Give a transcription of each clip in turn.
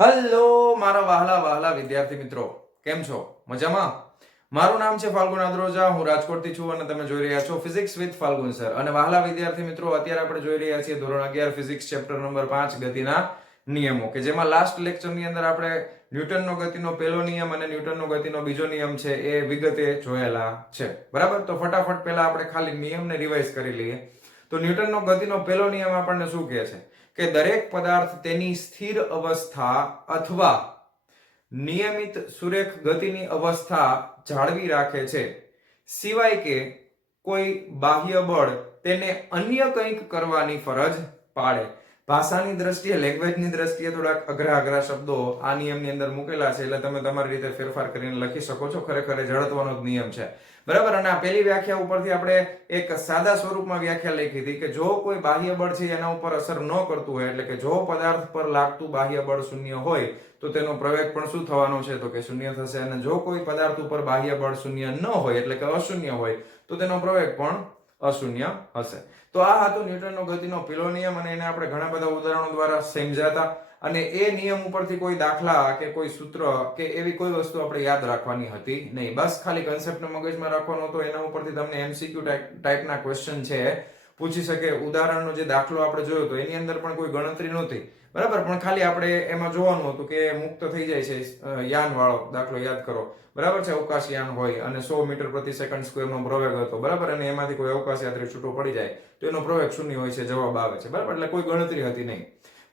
Hello મારા વહાલા વહાલા વિદ્યાર્થી મિત્રો, કેમ છો? મજામાં? મારું નામ છે ફાલ્ગુન આદ્રોજા, હું રાજકોટથી છું અને તમે જોઈ રહ્યા છો ફિઝિક્સ વિથ ફાલ્ગુન સર. અને વહાલા વિદ્યાર્થી મિત્રો, અત્યારે આપણે જોઈ રહ્યા છીએ ધોરણ 11 ફિઝિક્સ ચેપ્ટર નંબર 5 ગતિના નિયમો, કે જેમાં લાસ્ટ લેક્ચરની અંદર આપણે ન્યૂટનનો ગતિનો પહેલો નિયમ અને ન્યૂટનનો ગતિનો બીજો નિયમ છે એ વિગતે જોયેલા છે. બરાબર? તો ફટાફટ પહેલા આપણે ખાલી નિયમને રિવાઇઝ કરી લઈએ. તો ન્યૂટનનો ગતિનો પહેલો નિયમ આપણને શું કહે છે કે દરેક પદાર્થ તેની સ્થિર અવસ્થા અથવા નિયમિત સુરેખ ગતિની અવસ્થા જાળવી રાખે છે, સિવાય કે કોઈ બાહ્ય બળ તેને અન્ય કંઈક કરવાની ફરજ પાડે. ભાષાની દ્રષ્ટિએ, લેંગ્વેજની દ્રષ્ટિએ થોડાક અઘરા શબ્દો આ નિયમની અંદર મૂકેલા છે, એટલે તમે તમારી રીતે ફેરફાર કરીને લખી શકો છો. ખરેખર એ જડત્વનો જ નિયમ છે. બરાબર? અને આ પહેલી વ્યાખ્યા ઉપરથી આપણે એક સાદા સ્વરૂપમાં વ્યાખ્યા લખી હતી કે જો કોઈ બાહ્ય બળ છે એના ઉપર અસર ન કરતું હોય, એટલે કે જો પદાર્થ પર લાગતું બાહ્ય બળ શૂન્ય હોય તો તેનો પ્રવેગ પણ શું થવાનો છે? તો કે શૂન્ય થશે. અને જો કોઈ પદાર્થ ઉપર બાહ્ય બળ શૂન્ય ન હોય, એટલે કે અશૂન્ય હોય, તો તેનો પ્રવેગ પણ અશૂન્ય હશે. તો આ હતો ન્યૂટનનો ગતિનો પહેલો નિયમ, અને એને આપણે ઘણા બધા ઉદાહરણો દ્વારા સમજાતા. અને એ નિયમ ઉપરથી કોઈ દાખલા કે કોઈ સૂત્ર કે એવી કોઈ વસ્તુ આપણે યાદ રાખવાની હતી નહીં. બસ ખાલી કન્સેપ્ટને મગજમાં રાખવાનો હતો. એના ઉપરથી તમને એમસીક્યુ ટાઈપના ક્વેશ્ચન છે પૂછી શકે. ઉદાહરણનો જે દાખલો આપણે જોયો તો એની અંદર પણ કોઈ ગણતરી નહોતી. બરાબર? પણ ખાલી આપણે એમાં જોવાનું હતું કે મુક્ત થઈ જાય છે યાન વાળો દાખલો યાદ કરો. બરાબર છે? અવકાશ યાન હોય અને 100 મીટર પ્રતિ સેકન્ડ સ્ક્વેરનો પ્રવેગ હતો. બરાબર? અને એમાંથી કોઈ અવકાશ યાત્રી છૂટો પડી જાય તો એનો પ્રવેગ શૂન્ય હોય છે, જવાબ આવે છે. બરાબર? એટલે કોઈ ગણતરી હતી નહીં.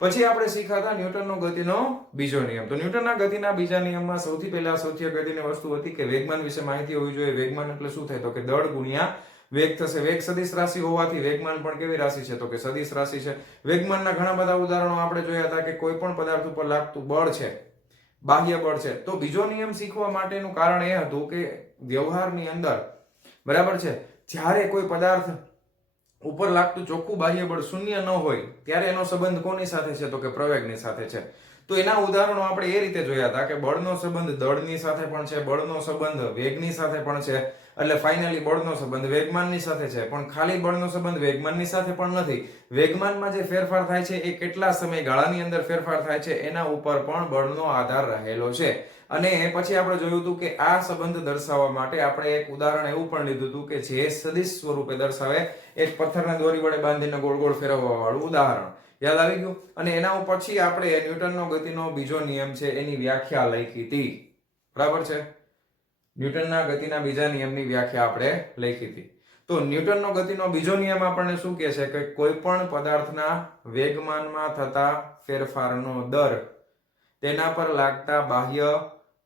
પછી આપણે શીખાતા ન્યૂટનનો ગતિનો બીજો નિયમ. તો ન્યૂટનના ગતિના બીજા નિયમમાં સૌથી પહેલા સૌથી અગત્યની વસ્તુ હતી કે વેગમાન વિશે માહિતી હોવી જોઈએ. વેગમાન એટલે શું થાય? તો કે દળ ગુણ્યા વેગ થશે. વેગ સદિશ રાશિ હોવાથી વેગમાન પણ કેવી રાશિ છે? તો કે સદિશ રાશિ છે. વેગમાનના ઘણા બધા ઉદાહરણો આપણે જોયા હતા કે કોઈ પણ પદાર્થ ઉપર લાગતું બળ છે, બાહ્ય બળ છે. તો બીજો નિયમ શીખવા માટેનું કારણ એ હતું કે વ્યવહારની અંદર, બરાબર છે, જ્યારે કોઈ પદાર્થ ઉપર લાગતું ચોખ્ખું બાહ્ય બળ શૂન્ય ન હોય ત્યારે એનો સંબંધ કોની સાથે છે? તો કે પ્રવેગની સાથે છે. તો એના ઉદાહરણો આપણે એ રીતે જોયા હતા કે બળનો સંબંધ દળની સાથે પણ છે, બળનો સંબંધ વેગની સાથે પણ છે, એટલે ફાઇનલી બળનો સંબંધ વેગમાનની સાથે છે. પણ ખાલી બળનો સંબંધ વેગમાનની સાથે પણ નથી. વેગમાનમાં જે ફેરફાર થાય છે એ કેટલા સમયગાળાની અંદર ફેરફાર થાય છે એના ઉપર પણ બળનો આધાર રહેલો છે. અને પછી આપણે જોયું હતું કે આ સંબંધ દર્શાવવા માટે આપણે એક ઉદાહરણ એવું પણ લીધું હતું કે જે સદિશ સ્વરૂપે દર્શાવે, એક પથ્થરને દોરી વડે બાંધીને ગોળ ગોળ ફેરવવા વાળું ઉદાહરણ. યાદ આવી ગયું? અને એના પછી આપણે ન્યૂટનનો ગતિનો બીજો નિયમ છે એની વ્યાખ્યા લખી હતી. બરાબર છે? ન્યૂટનના ગતિના બીજા નિયમની વ્યાખ્યા આપણે લખી હતી. તો ન્યૂટનનો ગતિનો બીજો નિયમ આપણને શું કહે છે કે કોઈ પણ પદાર્થના વેગમાનમાં થતા ફેરફારનો દર તેના પર લાગતા બાહ્ય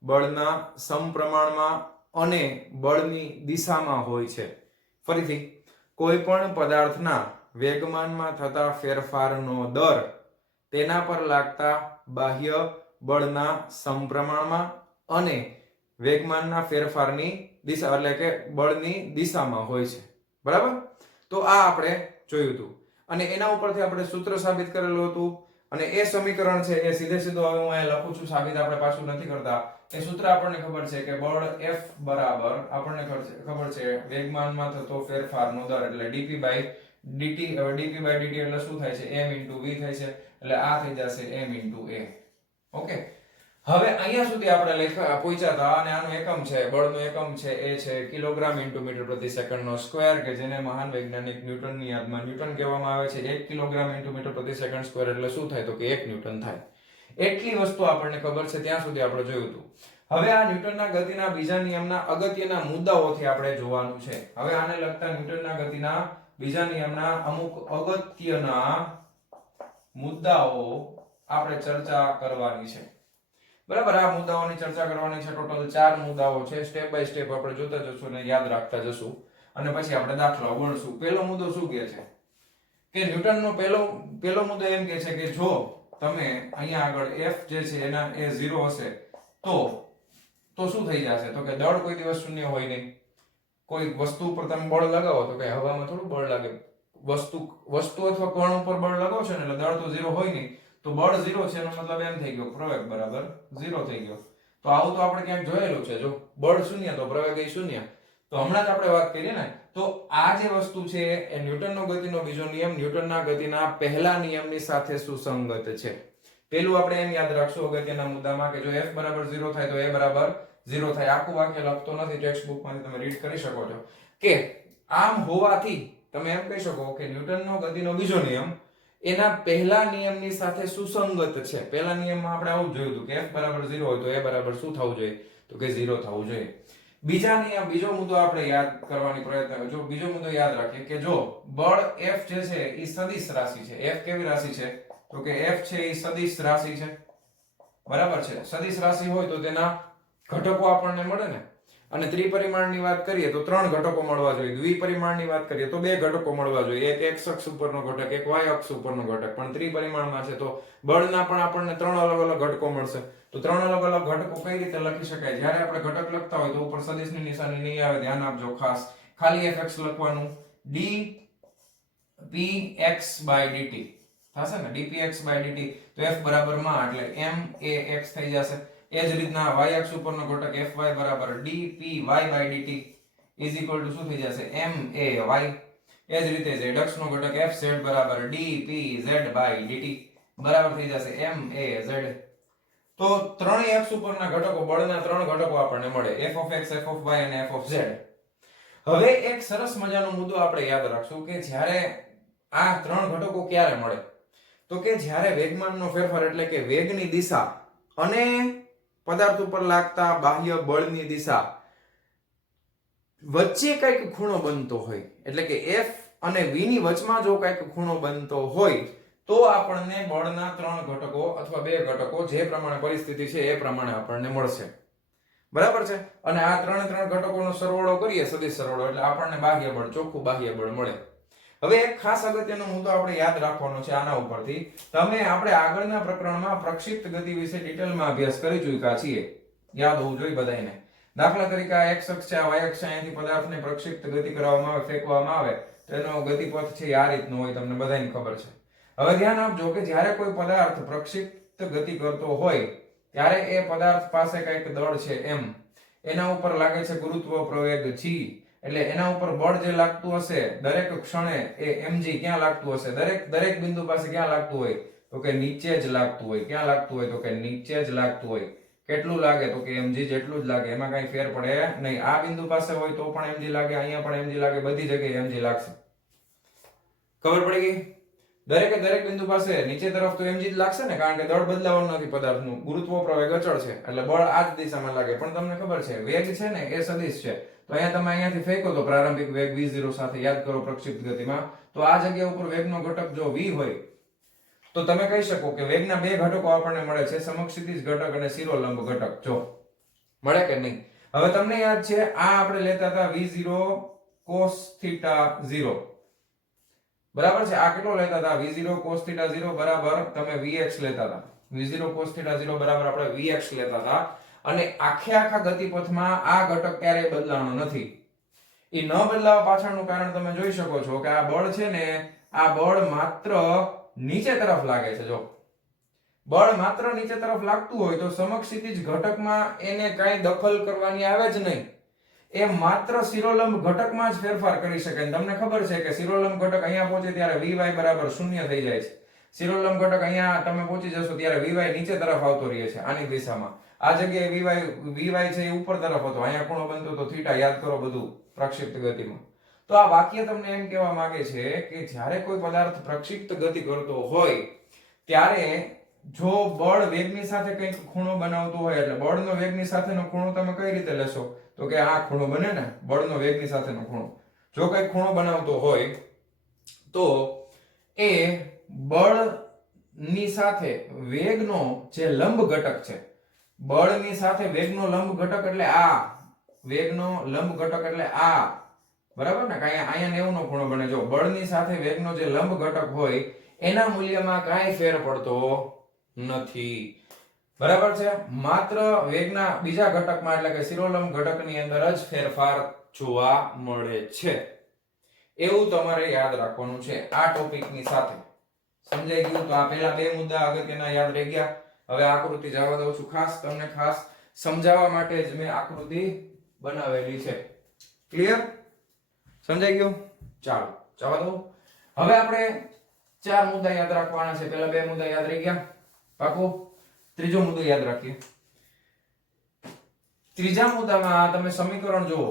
બળના સમપ્રમાણમાં અને બળની દિશામાં હોય છે. ફરીથી, કોઈ પણ પદાર્થના વેગમાનમાં થતા ફેરફારનો દર તેના પર લાગતા બાહ્ય બળના સમપ્રમાણમાં અને વેગમાનના ફેરફારની દિશા, એટલે કે બળની દિશામાં હોય છે. બરાબર? તો આ આપણે જોયું હતું અને એના ઉપરથી આપણે સૂત્ર સાબિત કરેલું હતું. અને એ સમીકરણ છે એ સીધે સીધો હવે હું અહીંયા લખું છું, સાબિત આપણે પાછું નથી કરતા. એ સૂત્ર આપણને ખબર છે કે બળ F બરાબર આપણને ખબર છે વેગમાનમાં થતો ફેરફારનો દર એટલે dp/dt. હવે dp/dt એટલે શું થાય છે? m * v થાય છે. એટલે આ થઈ જશે m * a. ઓકે? હવે અહીંયા સુધી આપણે પહોંચ્યા હતા અને આનો એકમ છે, બળનો એકમ છે એ છે કિલોગ્રામ * મીટર પ્રતિ સેકન્ડ નો સ્ક્વેર, કે જેને મહાન વૈજ્ઞાનિક ન્યૂટનની યાદમાં ન્યૂટન કહેવામાં આવે છે. 1 કિલોગ્રામ * મીટર પ્રતિ સેકન્ડ સ્ક્વેર એટલે શું થાય? તો કે 1 ન્યૂટન થાય. એટલી વસ્તુ આપણને ખબર છે, ત્યાં સુધી આપણે જોયું હતું. હવે આ ન્યૂટનના ગતિના બીજા નિયમના અગત્યના મુદ્દાઓથી આપણે જોવાનું છે. હવે આને લગતા ન્યૂટનના ગતિના બીજા નિયમના અમુક અગત્યના મુદ્દાઓ આપણે ચર્ચા કરવાની છે. બરાબર? આ મુદ્દાઓની ચર્ચા કરવાની છે. ટોટલ 4 મુદ્દાઓ છે. સ્ટેપ બાય સ્ટેપ આપણે જોતા જશું અને યાદ રાખતા જશું અને પછી આપણે દાખલાઓ ગણશું. પહેલો મુદ્દો શું કહે છે કે ન્યૂટનનો પહેલો મુદ્દો એમ કહે છે કે જો તમે અહીંયા આગળ F જે છે એના એ 0 હશે તો શું થઈ જશે? તો કે દળ કોઈ દિવસ શૂન્ય હોય નહીં. કોઈ વસ્તુ ઉપર તમે બળ લગાવો તો કે હવામાં થોડું બળ લાગે. વસ્તુ અથવા કણ ઉપર બળ લગાવો છો ને એટલે દળ તો 0 હોય નહીં. તો બળ 0 છે એનો મતલબ એમ થઈ ગયો પ્રવેગ બરાબર 0 થઈ ગયો. તો આવું તો આપણે ક્યાંક જોયેલું છે. જો બળ શૂન્ય તો પ્રવેગ એ શૂન્ય. તો હમણાં જ આપણે વાત કરી ને, તો આ જે વસ્તુ છે એ ન્યૂટનનો ગતિનો બીજો નિયમ ન્યૂટનના ગતિના પહેલા નિયમની સાથે સુસંગત છે. પેલું આપણે એમ યાદ રાખશું અગત્યના મુદ્દામાં કે જો f બરાબર 0 થાય તો a બરાબર 0 થાય. આખું વાક્ય લખતો નથી, ટેક્સ્ટ બુકમાંથી તમે રીડ કરી શકો છો કે આમ હોવાથી તમે એમ કહી શકો કે ન્યૂટનનો ગતિનો બીજો નિયમ એના પહેલા નિયમની સાથે સુસંગત છે. પહેલા નિયમમાં આપણે આવું જોયું હતું કે f બરાબર 0 હોય તો a બરાબર શું થવું જોઈએ? તો કે 0 થવું જોઈએ. બીજો મુદ્દો આપણે યાદ કરવાની પ્રયત્ન જો બીજો મુદ્દો યાદ રાખીએ કે જો બળ F જે છે એ સદિશ રાશિ છે. F કેવી રાશિ છે? તો કે F છે એ સદિશ રાશિ છે. બરાબર છે. સદિશ રાશિ હોય તો તેના ઘટકો આપણને મળે ને. અને ત્રિપરિમાણની વાત કરીએ તો 3 ઘટકો મળવા જોઈએ. દ્વિપરિમાણની વાત કરીએ તો 2 ઘટકો મળવા જોઈએ. એક x અક્ષ ઉપરનો ઘટક, એક y અક્ષ ઉપરનો ઘટક. પણ ત્રિપરિમાણમાં છે તો બળના પણ આપણને 3 અલગ અલગ ઘટકો મળશે. તો 3 અલગ અલગ ઘટકો કઈ રીતે લખી શકાય? જ્યારે આપણે ઘટક લખતા હોય તો ઉપર સદિશની નિશાની નહીં આવે, ધ્યાન આપજો ખાસ. ખાલી fx લખવાનું, dpx/dt થશે ને, dpx/dt. તો f બરાબર માં એટલે m a x થઈ જશે. એ જ રીતના y અક્ષ ઉપરનો ઘટક fy બરાબર dpy/dt ઇઝ ઇક્વલ ટુ શું થઈ જશે? m a y. એ જ રીતે z અક્ષનો ઘટક fz બરાબર dpz/dt બરાબર થઈ જશે m a z. તો ત્રણેય અક્ષ ઉપરના ઘટકો, બળના 3 ઘટકો આપણને મળે, f(x), f(y) અને f(z). હવે એક સરસ મજાનો મુદ્દો આપણે યાદ રાખશું કે જ્યારે આ 3 ઘટકો ક્યારે મળે? તો કે જ્યારે વેગમાનનો ફેરફાર એટલે કે વેગની દિશા અને પદાર્થ ઉપર લાગતા બાહ્ય બળની દિશા વચ્ચે કંઈક ખૂણો બનતો હોય, એટલે કે f અને v ની વચમાં જો કંઈક ખૂણો બનતો હોય તો આપણને બળના 3 ઘટકો અથવા 2 ઘટકો જે પ્રમાણે પરિસ્થિતિ છે એ પ્રમાણે આપણને મળશે. બરાબર છે. અને આ 3 ઘટકોનો સરવાળો કરીએ, સદિશ સરવાળો, એટલે આપણને બાહ્ય બળ, ચોખ્ખું બાહ્ય બળ મળે. હવે એક ખાસ અગત્યનો મુદ્દો આપણે યાદ રાખવાનો છે આના ઉપરથી. આપણે આગળના પ્રકરણમાં પ્રક્ષિપ્ત ગતિ વિશે ડિટેલમાં અભ્યાસ કરી ચૂક્યા છીએ, યાદ હોવું જોઈએ બધાને. દાખલા તરીકે આ x અક્ષ છે, આ y અક્ષ છે, અહીંથી પદાર્થને પ્રક્ષિપ્ત ગતિ કરવામાં આવે, ફેંકવામાં આવે તો એનો ગતિપથ છે આ રીતનો હોય, તમને બધાને ખબર છે. હવે ધ્યાન આપજો કે જ્યારે કોઈ પદાર્થ પ્રક્ષિપ્ત ગતિ કરતો હોય ત્યારે એ પદાર્થ પાસે કંઈક દળ છે m, એના ઉપર લાગે છે ગુરુત્વ પ્રવેગ g, એટલે એના ઉપર બળ જે લાગતું હશે દરેક ક્ષણે એ mg ક્યાં લાગતું હશે? દરેક બિંદુ પાસે ક્યાં લાગતું હોય? તો કે નીચે જ લાગતું હોય. ક્યાં લાગતું હોય? તો કે નીચે જ લાગતું હોય. કેટલું લાગે? તો કે mg જેટલું જ લાગે, એમાં કઈ ફેર પડે નહીં. આ બિંદુ પાસે હોય તો પણ mg લાગે, અહીંયા પણ mg લાગે, બધી જગ્યાએ mg લાગશે. ખબર પડી ગઈ? દરેક બિંદુ પાસે નીચે તરફ તો mg જ લાગશે ને, કારણ કે દળ બદલાવાનું નથી પદાર્થનું, ગુરુત્વ પ્રવેગ અચળ છે એટલે બળ આ જ દિશામાં લાગે. પણ તમને ખબર છે વેગ છે ને એ સદિશ છે, તો અહીંયા તમે અહીંયાથી ફેંકો તો પ્રારંભિક વેગ v0 સાથે, યાદ કરો પ્રક્ષિપ્ત ગતિમાં, તો આ જગ્યા ઉપર વેગનો ઘટક જો v હોય તો તમે કહી શકો કે વેગના 2 ઘટકો આપણને મળે છે, સમક્ષિતિજ ઘટક અને શિરોલંબ ઘટક. જો મળે કે નહીં? હવે તમને યાદ છે આ આપણે લેતા હતા v0 cos θ0, બરાબર છે. આ કેટલો લેતા હતા? v0 cos θ0 બરાબર તમે vx લેતા હતા. v0 cos θ0 બરાબર આપણે vx લેતા હતા. અને આખા ગતિપથમાં આ ઘટક ક્યારેય બદલાવાનો નથી. એ ન બદલાવા પાછળનું કારણ તમે જોઈ શકો છો કે આ બળ છે ને, આ બળ માત્ર નીચે તરફ લાગે છે. જો બળ માત્ર નીચે તરફ લાગતું હોય તો સમક્ષિતિજ ઘટકમાં એને કાંઈ દખલ કરવાની આવે જ નહીં. એ માત્ર શિરોલંબ ઘટકમાં જ ફેરફાર કરી શકે. તમને ખબર છે કે શિરોલંબ ઘટક અહીંયા પહોંચે ત્યારે vy બરાબર 0 થઈ જાય છે. શિરોલંબ ઘટક અહીંયા તમે પહોંચી જશો ત્યારે vy નીચે તરફ આવતો રહે છે, આની દિશામાં. આ જગ્યાએ vy છે એ ઉપર તરફ હતો, અહીંયા ખૂણો બનતો તો θ, યાદ કરો બધું પ્રક્ષિપ્ત ગતિમાં. તો આ વાક્ય તમને એમ કહેવા માંગે છે કે જ્યારે કોઈ પદાર્થ પ્રક્ષિપ્ત ગતિ કરતો હોય ત્યારે જો બળ વેગની સાથે કંઈક ખૂણો બનાવતો હોય, એટલે બળનો વેગની સાથેનો ખૂણો તમે કઈ રીતે લેશો? તો કે આ ખૂણો બને ને, બળનો વેગની સાથેનો ખૂણો. જો કંઈક ખૂણો બનાવતો હોય તો એ બળની સાથે વેગનો જે લંબ ઘટક છે, બળની સાથે વેગનો લંબ ઘટક એટલે આ, વેગનો લંબ ઘટક એટલે આ, બરાબર ને? અહીંયા 90 નો ખૂણો બને. જો બળની સાથે વેગનો જે લંબ ઘટક હોય એના મૂલ્યમાં કાંઈ ફેર પડતો નથી. બરાબર છે? માત્ર વેગના બીજા ઘટકમાં એટલે કે શિરોલંબ ઘટકની અંદર જ ફેરફાર જોવા મળે છે. એવું તમારે યાદ રાખવાનું છે આ ટોપિકની સાથે. સમજાઈ ગયું? તો આ પહેલા 2 મુદ્દા અગત્યના યાદ રહી ગયા. હવે આકૃતિ જવા દઉં છું, ખાસ તમને ખાસ સમજાવવા માટે જ મેં આકૃતિ બનાવેલી છે. ક્લિયર? સમજાઈ ગયું? ચાલો જવા દો. હવે આપણે 4 મુદ્દા યાદ રાખવાના છે. પહેલા 2 મુદ્દા યાદ રહી ગયા. પાકું? ત્રીજો મુદ્દો યાદ રાખીએ. ત્રીજા મુદ્દામાં તમે સમીકરણ જુઓ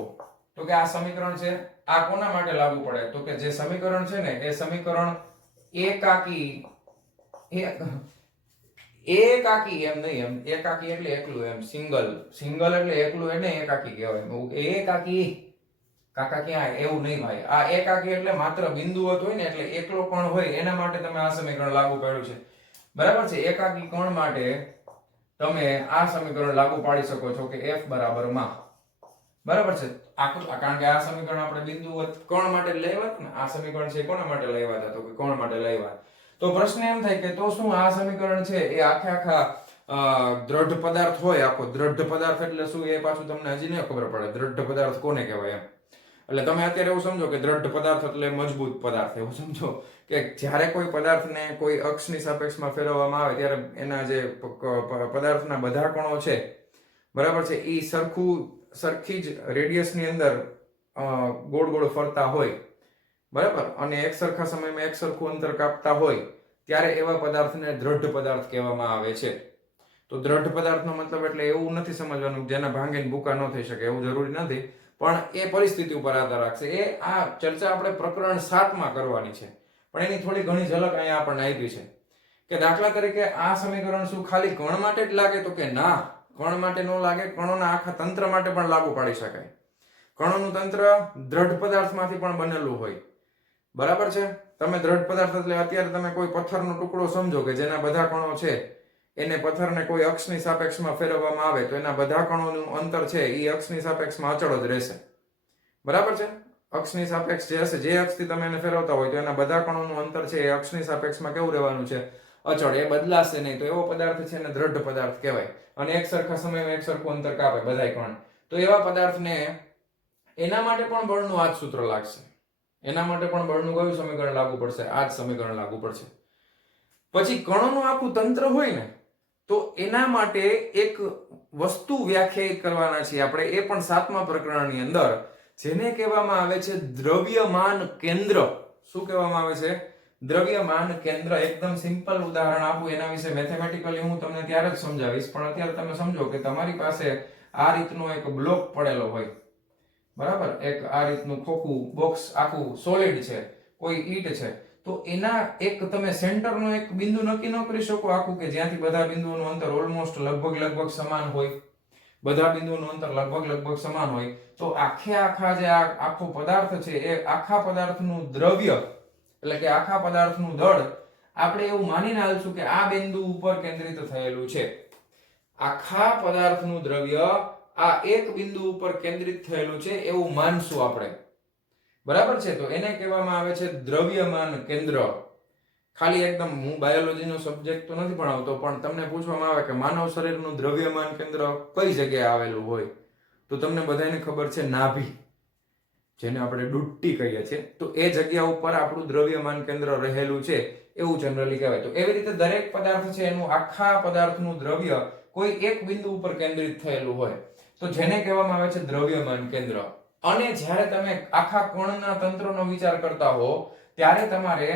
તો કે આ સમીકરણ છે, આ કોના માટે લાગુ પડે? તો કે જે સમીકરણ છે ને એ સમીકરણ એકાકી એમ નહીં, એમ એકાકી એટલે એકલું, એમ સિંગલ એટલે એકલું, એને એકાકી કહેવાય. એકાકી કાકા ક્યાં, એવું નહીં ભાઈ. આ એકાકી એટલે માત્ર બિંદુવત હોય ને, એટલે એકલો કોણ હોય એના માટે તમે આ સમીકરણ લાગુ પાડ્યું છે. બરાબર છે? એકાકી કોણ માટે તમે આ સમીકરણ લાગુ પાડી શકો છો કે f બરાબર માં. બરાબર છે? કારણ કે આ સમીકરણ આપણે બિંદુવત કોણ માટે લાવ્યા હતા ને, આ સમીકરણ છે કોના માટે લાવ્યા હતા? તો કે કોણ માટે લાવ્યા. તો પ્રશ્ન એમ થાય કે તો શું આ સમીકરણ છે એ આખા દ્રઢ પદાર્થ હોય? આખો દ્રઢ પદાર્થ એટલે શું એ પાછું તમને હજી ન ખબર પડે. દ્રઢ પદાર્થ કોને કહેવાય એમ. એટલે તમે અત્યારે એવું સમજો કે દ્રઢ પદાર્થ એટલે મજબૂત પદાર્થ. એવું સમજો કે જ્યારે કોઈ પદાર્થને કોઈ અક્ષની સાપેક્ષમાં ફેરવવામાં આવે ત્યારે એના જે પદાર્થના બધા કણો છે, બરાબર છે, એ સરખી જ રેડિયસની અંદર ગોળ ગોળ ફરતા હોય, બરાબર, અને એક સરખા સમયમાં એક સરખું અંતર કાપતા હોય, ત્યારે એવા પદાર્થને દ્રઢ પદાર્થ કહેવામાં આવે છે. તો દ્રઢ પદાર્થનો મતલબ એટલે એવું નથી સમજવાનું જેના ભાંગીને ભૂકા ન થઈ શકે, એવું જરૂરી નથી, પણ એ પરિસ્થિતિ ઉપર આધાર રાખશે. એ આ ચર્ચા આપણે પ્રકરણ 7 માં કરવાની છે, પણ એની થોડી ઘણી ઝલક અહીંયા આપણને આપી છે કે દાખલા તરીકે આ સમીકરણ શું ખાલી કણ માટે જ લાગે? તો કે ના, કણ માટે ન લાગે, કણોના આખા તંત્ર માટે પણ લાગુ પાડી શકાય. કણોનું તંત્ર દ્રઢ પદાર્થમાંથી પણ બનેલું હોય, બરાબર છે? તમે દ્રઢ પદાર્થ એટલે અત્યારે તમે કોઈ પથ્થરનો ટુકડો સમજો કે જેના બધા કણો છે, એને પથ્થરને કોઈ અક્ષની સાપેક્ષમાં ફેરવવામાં આવે તો એના બધા કણોનું અંતર છે એ અક્ષની સાપેક્ષમાં અચળ જ રહેશે, બરાબર છે? અક્ષની સાપેક્ષ જે હશે, જે અક્ષથી તમે એને ફેરવતા હોય તો એના બધા કણોનું અંતર છે એ અક્ષની સાપેક્ષમાં કેવું રહેવાનું છે? અચળ. એ બદલાશે નહીં. તો એવો પદાર્થ છે એને દ્રઢ પદાર્થ કહેવાય. અને એક સરખા સમયમાં એક સરખું અંતર કાપે બધાય કણ. તો એવા પદાર્થને એના માટે પણ બળનું આ જ સૂત્ર લાગશે. એના માટે પણ બળનું કયું સમીકરણ લાગુ પડશે? આ જ સમીકરણ લાગુ પડશે. પછી કણોનું આખું તંત્ર હોય ને, તો એના માટે એક વસ્તુ વ્યાખ્યાયિત કરવાના છીએ આપણે, એ પણ 7મા પ્રકરણની અંદર, જેને કહેવામાં આવે છે દ્રવ્યમાન કેન્દ્ર. શું કહેવામાં આવે છે? દ્રવ્યમાન કેન્દ્ર. એકદમ સિમ્પલ ઉદાહરણ આપું, એના વિશે મેથેમેટિકલી હું તમને ત્યારે જ સમજાવીશ, પણ અત્યારે તમે સમજો કે તમારી પાસે આ રીતનો એક બ્લોક પડેલો હોય, બરાબર, એક આ રીતનું ખોખું બોક્સ આખું સોલિડ છે, કોઈ ઈંટ છે, તો એના એક તમે સેન્ટરનો એક બિંદુ નક્કી ન કરી શકો આખું, કે જ્યાંથી બધા બિંદુઓનું અંતર ઓલમોસ્ટ લગભગ સમાન હોય, બધા બિંદુઓનું અંતર લગભગ સમાન હોય, તો આખા જે આખો પદાર્થ છે એ આખા પદાર્થનું દ્રવ્ય એટલે કે આખા પદાર્થનું દળ આપણે એવું માનીને હાલશું કે આ બિંદુ ઉપર કેન્દ્રિત થયેલું છે. આખા પદાર્થનું દ્રવ્ય આ એક બિંદુ ઉપર કેન્દ્રિત થયેલું છે એવું માનશું આપણે, બરાબર છે? તો એને કહેવામાં આવે છે દ્રવ્યમાન કેન્દ્ર. ખાલી એકદમ, હું બાયોલોજીનો સબ્જેક્ટ તો નથી ભણાવતો, પણ તમને પૂછવામાં આવે કે માનવ શરીરનું દ્રવ્યમાન કેન્દ્ર કઈ જગ્યાએ આવેલું હોય, તો તમને બધાને ખબર છે નાભી, જેને આપણે ડુટ્ટી કહીએ છીએ, તો એ જગ્યા ઉપર આપણું દ્રવ્યમાન કેન્દ્ર રહેલું છે એવું જનરલી કહેવાય. તો એવી રીતે દરેક પદાર્થ છે એનું આખા પદાર્થનું દ્રવ્ય કોઈ એક બિંદુ ઉપર કેન્દ્રિત થયેલું હોય, તો જેને કહેવામાં આવે છે દ્રવ્યમાન કેન્દ્ર. અને જ્યારે તમે આખા કણના તંત્રનો વિચાર કરતા હો ત્યારે તમારે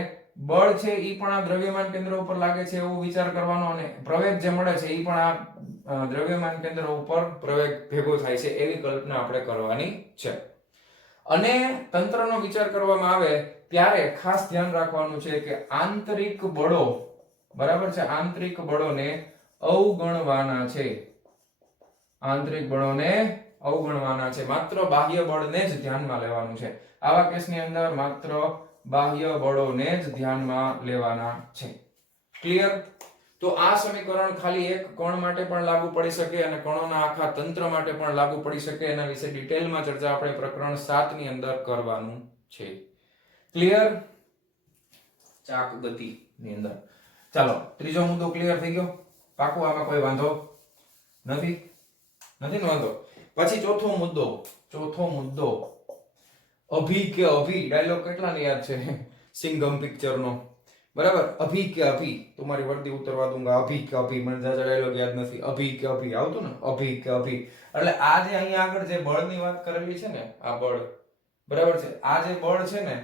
બળ છે એ પણ આ દ્રવ્યમાન કેન્દ્ર ઉપર લાગે છે એવો વિચાર કરવાનો, અને પ્રવેગ જે મળે છે એ પણ આ દ્રવ્યમાન કેન્દ્ર ઉપર પ્રવેગ ભેગો થાય છે એવી કલ્પના આપણે કરવાની છે. અને તંત્રનો વિચાર કરવામાં આવે ત્યારે ખાસ ધ્યાન રાખવાનું છે કે આંતરિક બળો, બરાબર છે, આંતરિક બળોને અવગણવાના છે. આંતરિક બળોને અવગણવાના છે. માત્ર બાહ્ય બળને જ ધ્યાનમાં લેવાનું છે. આવા કેસની અંદર માત્ર બાહ્ય બળોને જ ધ્યાનમાં લેવાના છે. ક્લિયર? તો આ સમીકરણ ખાલી એક કણ માટે પણ લાગુ પડી શકે અને કણોના આખા તંત્ર માટે પણ લાગુ પડી શકે. એના વિશે ડિટેલમાં ચર્ચા આપણે પ્રકરણ 7 ની અંદર કરવાનું છે. ક્લિયર? ચાક ગતિ ની અંદર. ચાલો, ત્રીજો મુદ્દો ક્લિયર થઈ ગયો? પાકું? આમાં કોઈ વાંધો નથી? નથી વાંધો? પછી ચોથો મુદ્દો અભી કે અભી. ડાયલોગ કેટલાને યાદ છે? સિંઘમ પિક્ચર નો, બરાબર? અભી કે અભી, तुम्हारी वर्दी उतरवा दूंगा, अभी के अभी. મને જાજા ડાયલોગ યાદ નથી. અભી કે અભી આવતું ને, અભી કે અભી. એટલે આ જે અહીંયા આગળ જે બળની વાત કરેલી છે ને, આ બળ, બરાબર છે, આ જે બળ છે ને,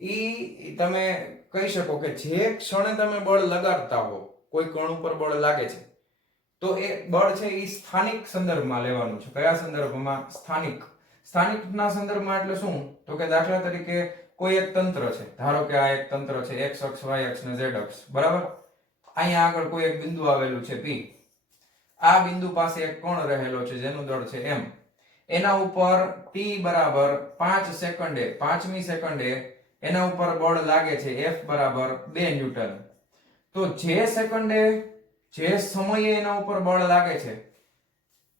ઈ તમે કહી શકો કે જે ક્ષણે તમે બળ લગાડતા હો, કોઈ કણ ઉપર બળ લાગે છે તો એ બળ છે એ સ્થાનિક સંદર્ભમાં લેવાનું છે. કયા સંદર્ભમાં? સ્થાનિક. સ્થાનિકના સંદર્ભમાં એટલે શું? તો કે દાખલા તરીકે કોઈ એક તંત્ર છે, ધારો કે આ એક તંત્ર છે, x અક્ષ y અક્ષ ને z અક્ષ, બરાબર. અહીંયા આગળ કોઈ એક બિંદુ આવેલું છે P. આ બિંદુ પાસે એક કણ રહેલો છે જેનું દળ છે m. એના ઉપર t બરાબર 5 સેકન્ડે, 5મી સેકન્ડે એના ઉપર બળ લાગે છે F બરાબર 2 ન્યૂટન. તો જે સેકન્ડે, જે સમયે એના ઉપર બળ લાગે છે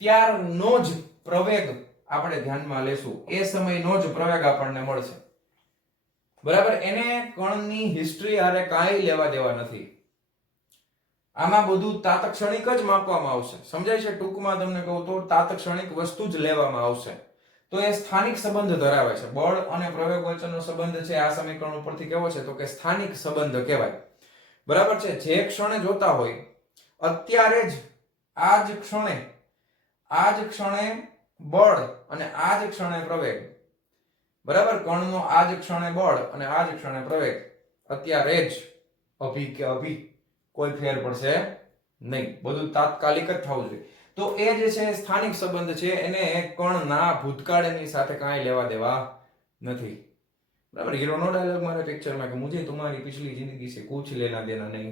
ત્યારનો જ પ્રવેગ આપણે ધ્યાનમાં લેશું. એ સમયનો જ પ્રવેગ આપણને મળશે, બરાબર. એને કણની હિસ્ટ્રી હારે કાંઈ લેવા દેવા નથી. આમાં બધું તાત્ક્ષણિક જ માપવામાં આવશે. સમજાય છે? ટૂંકમાં તમને કહું તો તાત્ક્ષણિક વસ્તુ જ લેવામાં આવશે. તો એ સ્થાનિક સંબંધ ધરાવે છે. બળ અને પ્રવેગ વચ્ચેનો સંબંધ છે આ સમીકરણ ઉપરથી કેવો છે? તો કે સ્થાનિક સંબંધ કહેવાય, બરાબર છે. જે ક્ષણે જોતા હોય અત્યારે જ, આ જ ક્ષણે બળ અને આ જ ક્ષણે પ્રવેગ, બરાબર. કણનો આ જ ક્ષણે બળ અને આ જ ક્ષણે પ્રવેગ, અત્યારે જ, અભી કોઈ ફેર પડશે નહીં. બધું તાત્કાલિક જ થવું જોઈએ. તો એ જે છે સ્થાનિક સંબંધ છે, એને કણના ભૂતકાળની સાથે કાંઈ લેવા દેવા નથી, બરાબર. હીરોનો ડાયલોગ મારે પિક્ચરમાં કે મુझे तुम्हारी पिछली जिंदगी से कुछ लेना देना नहीं,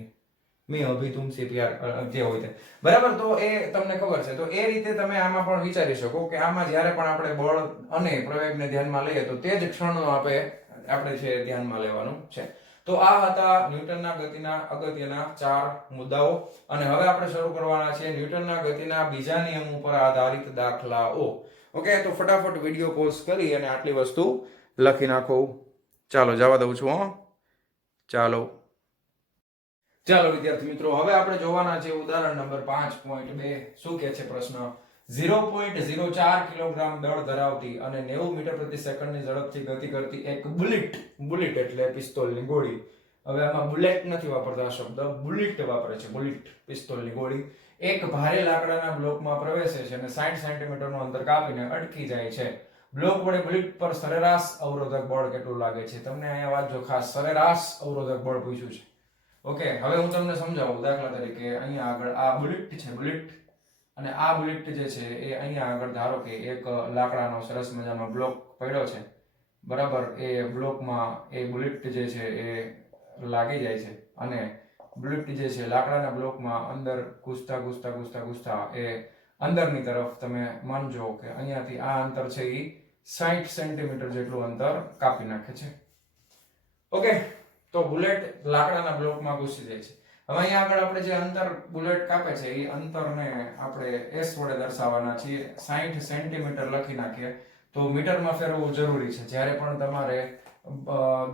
मैं अभी तुमसे प्यार, જે હોય તે, બરાબર. તો એ તમને ખબર છે. તો એ રીતે તમે આમાં પણ વિચારી શકો કે આમાં જ્યારે પણ આપણે બળ અને પ્રવેગને ધ્યાનમાં લઈએ તો તે જ ક્ષણનો આપણે છે ધ્યાનમાં લેવાનું છે. તો આ હતા ન્યૂટનના ગતિના અગત્યના 4 મુદ્દાઓ. અને હવે આપણે શરૂ કરવાના છે ન્યૂટનના ગતિના બીજા નિયમ ઉપર આધારિત દાખલાઓ. ઓકે, તો ફટાફટ વિડીયો પોઝ કરી અને આટલી વસ્તુ લખી નાખો. ચાલો જવા દઉં છું. ચાલો વિદ્યાર્થી મિત્રો, હવે આપણે જોવાના છે ઉદાહરણ નંબર 5.2. શું કહે છે પ્રશ્ન? 0.04 કિલોગ્રામ દળ ધરાવતી અને 90 મીટર પ્રતિ સેકન્ડની ઝડપથી ગતિ કરતી એક બુલેટ એટલે પિસ્તોલની ગોળી. હવે આમાં બુલેટ નથી વાપરતા આ શબ્દ, બુલેટ વાપરે છે. બુલેટ, પિસ્તોલની ગોળી એક ભારે લાકડાના બ્લોકમાં પ્રવેશે છે અને 60 સેન્ટીમીટરનું અંતર કાપીને અટકી જાય છે. બ્લોક વડે બુલેટ પર સરેરાશ અવરોધક બળ કેટલું લાગે છે? તમને અહીંયા વાંચજો ખાસ, સરેરાશ અવરોધક બળ પૂછ્યું છે. ઓકે, હવે હું તમને સમજાવું. દાખલા તરીકે અહીંયા આગળ આ બુલેટ છે, બુલેટ, અને આ બુલેટ જે છે એ અહીંયા આગળ ધારો કે એક લાકડાનો સરસ મજાનો બ્લોક પડ્યો છે, બરાબર. એ બ્લોકમાં એ બુલેટ જે છે એ લાગી જાય છે અને બુલેટ જે છે લાકડાના બ્લોકમાં અંદર ઘૂસતા એ અંદરની તરફ તમે માનજો કે અહીંયાથી આ અંતર છે એ 60 સેન્ટીમીટર જેટલું અંતર કાપી નાખે છે. ઓકે, તો બુલેટ લાકડાના બ્લોકમાં ઘૂસી જાય છે. હવે અહીંયા આગળ આપણે જે અંતર બુલેટ કાપે છે એ અંતરને આપણે s વડે દર્શાવવાના છીએ. 60 સેન્ટીમીટર લખી નાખીએ તો મીટરમાં ફેરવવું જરૂરી છે. જ્યારે પણ તમારે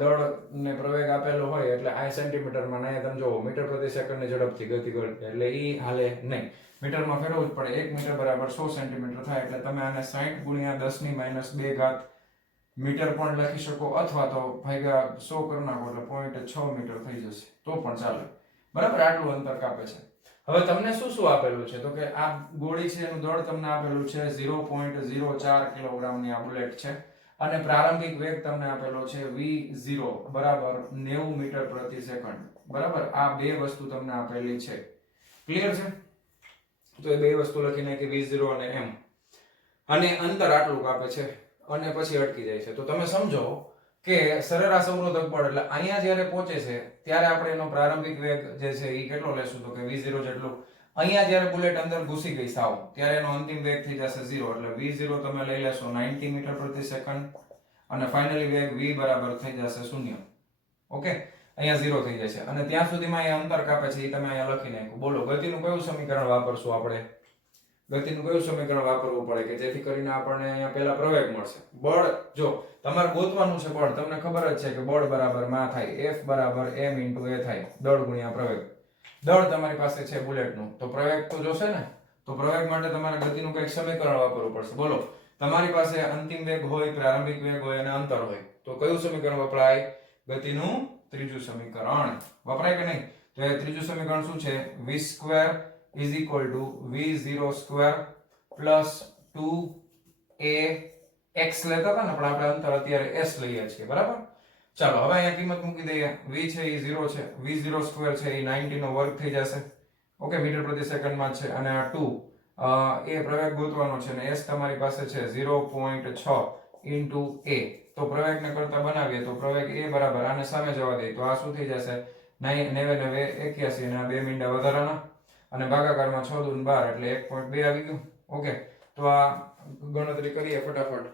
દળ ને પ્રવેગ આપેલો હોય એટલે આ સેન્ટીમીટરમાં નહીં, તમે જોવો મીટર પ્રતિ સેકન્ડની ઝડપથી ગતિ કરે એટલે ઈ હાલે નહીં, મીટરમાં ફેરવવું જ પડે. 1 મીટર બરાબર 100 સેન્ટીમીટર થાય એટલે તમે આને 60 ગુણ્યા 10 - 2 ઘાત મીટર પણ લખી શકો, અથવા તો ભાગ્યા 100 કરી નાખો એટલે 0.6 મીટર થઈ જશે તો પણ ચાલે, બરાબર. આટલું અંતર કાપે છે. હવે તમને શું આપેલું છે? તો કે આ ગોળી છે એનું દળ તમને આપેલું છે 0.04 કિલોગ્રામની આ બુલેટ છે અને પ્રારંભિક વેગ તમને આપેલો છે v0 બરાબર 90 મીટર પ્રતિ સેકન્ડ, બરાબર. આ બે વસ્તુ તમને આપેલી છે. ક્લિયર છે? તો એ બે વસ્તુ લખીને કે v0 અને m, અને અંતર આટલું કાપે છે અને પછી અટકી જાય છે. તો તમે સમજો કે સરેરાશ અવરોધક બળ એટલે અહીંયા જ્યારે પહોંચે છે ત્યારે આપણે એનો પ્રારંભિક વેગ જે છે એ કેટલો લેશું? તો કે v0 જેટલું. અહીંયા જ્યારે બુલેટ અંદર ઘૂસી ગઈ સાવ ત્યારે એનો અંતિમ વેગ થઈ જશે 0 એટલે v0 તમે લઈ લેશો 90 મીટર પ્રતિ સેકન્ડ અને ફાઇનલી વેગ v બરાબર થઈ જશે 0. ઓકે, અહીંયા 0 થઈ જશે અને ત્યાં સુધીમાં એ અંતર કાપે છે એ તમે અહીંયા લખી નાખ્યું. બોલો, ગતિનું કયું સમીકરણ વાપરશું આપણે? ગતિનું કયું સમીકરણ વાપરવું પડે કે જેથી કરીને આપણને અહીંયા પહેલા પ્રવેગ મળશે? બળ જો તમારે ગોતવાનું છે બળ, તમને ખબર જ છે કે બળ બરાબર માં થાય F બરાબર m * a થાય, દળ ગુણ્યા પ્રવેગ. દળ તમારી પાસે છે બુલેટનું, તો પ્રવેગ તો જોશે ને. તો પ્રવેગ માટે તમારે ગતિનું કંઈક સમીકરણ વાપરવું પડશે. બોલો, તમારી પાસે અંતિમ વેગ હોય, પ્રારંભિક વેગ હોય અને અંતર હોય, તો કયું સમીકરણ વપરાય? ગતિનું ત્રીજું સમીકરણ વપરાય કે નહીં? તો એ ત્રીજું સમીકરણ શું છે? v² = v0² + 2ax લેતા હતા ને, પણ આપણે અંતર અત્યારે s લઈએ છીએ, બરાબર. ચાલો હવે અહીંયા કિંમત મૂકી દઈએ. v છે એ 0 છે, v0² છે એ 90 નો વર્ગ થઈ જશે ઓકે, મીટર પ્રતિ સેકન્ડમાં છે અને આ 2 એ પ્રવેગ ગોતવાનો છે અને s તમારી પાસે છે 0.6 ઇન્ટુ a. તો પ્રવેગને કરતા બનાવીએ તો પ્રવેગ a બરાબર આને સામે જવા દે તો આ શું થઈ જશે 9 9 81 અને આ 2 મીંડા વધારાના અને ભાગાકારમાં 6 દૂ 12 એટલે 1.2 આવી ગયું. ઓકે, તો આ ગણતરી કરીએ ફટાફટ.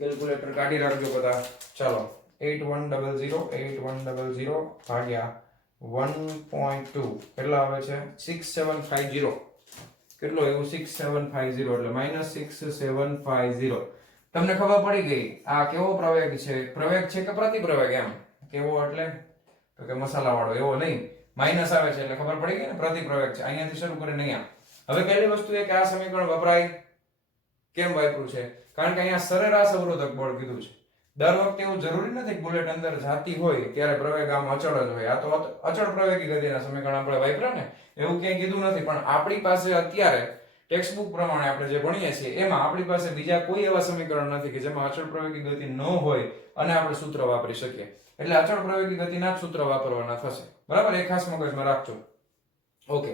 કેલ્ક્યુલેટર કાઢી રાખજો બધા. ચાલો 8100 ભાગ્યા 1.2 કેટલા આવે છે 6750. કેટલો એવું 6750 એટલે -6750. તમને ખબર પડી ગઈ આ કેવો પ્રવેગ છે, પ્રવેગ છે કે પ્રતિપ્રવેગ? એમ કેવો એટલે તો કે મસાલા વાળો એવો નહીં, માઈનસ આવે છે એટલે ખબર પડી ગઈ ને પ્રતિપ્રવેગ છે. અહીંયાથી શરૂ કરીને અહીંયા. હવે પહેલી વસ્તુ એ કે આ સમીકરણ વપરાય કેમ વાપર્યું છે? કારણ કે અહીંયા સરેરાશ અવરોધક બળ કીધું છે. દર વખતે એવું જરૂરી નથી કે બુલેટ અંદર જાતી હોય ત્યારે પ્રવેગ આમ અચળ જ હોય. આ તો અચળ પ્રવેગી ગતિના સમીકરણ આપણે વાપર્યા ને, એવું ક્યાંય કીધું નથી. પણ આપણી પાસે અત્યારે ટેક્સ્ટ બુક પ્રમાણે આપણે જે ભણીએ છીએ એમાં આપણી પાસે બીજા કોઈ એવા સમીકરણ નથી કે જેમાં અચળ પ્રવેગી ગતિ ન હોય અને આપણે સૂત્ર વાપરી શકીએ. એટલે અચળ પ્રવેગી ગતિના જ સૂત્ર વાપરવાના થશે. બરાબર, એ ખાસ મગજમાં રાખજો. ઓકે,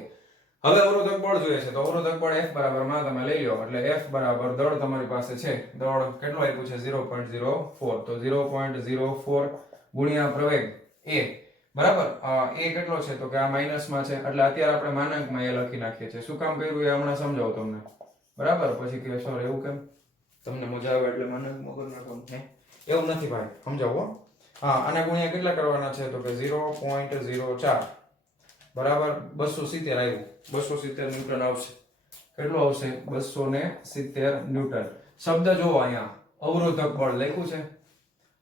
હવે અવરોધક બળ જોઈએ છે તો અવરોધક બળ F બરાબર માં તમે લઈ લો એટલે F બરાબર દળ તમારી પાસે છે. દળ કેટલો આપ્યું છે 0.04. તો 0.04 ગુણ્યા પ્રવેગ a બરાબર. a કેટલો છે તો કે આ માઈનસ માં છે એટલે અત્યારે આપણે માનાંકમાં એ લખી નાખીએ છીએ. શું કામ કર્યું એ હમણાં સમજાવું તમને. બરાબર, પછી કે સર એવું કેમ? તમને મજા આવે એટલે માનાંકમાં કરી નાખો. એવું નથી ભાઈ, સમજાવો. હા, આના ગુણ્યા કેટલા કરવાના છે તો કે 0.04 બરાબર 270 આવ્યું. 270 ન્યૂટન આવશે. કેટલું આવશે 270 ન્યૂટન. શબ્દ જોવો અહીંયા અવરોધક બળ લખ્યું છે.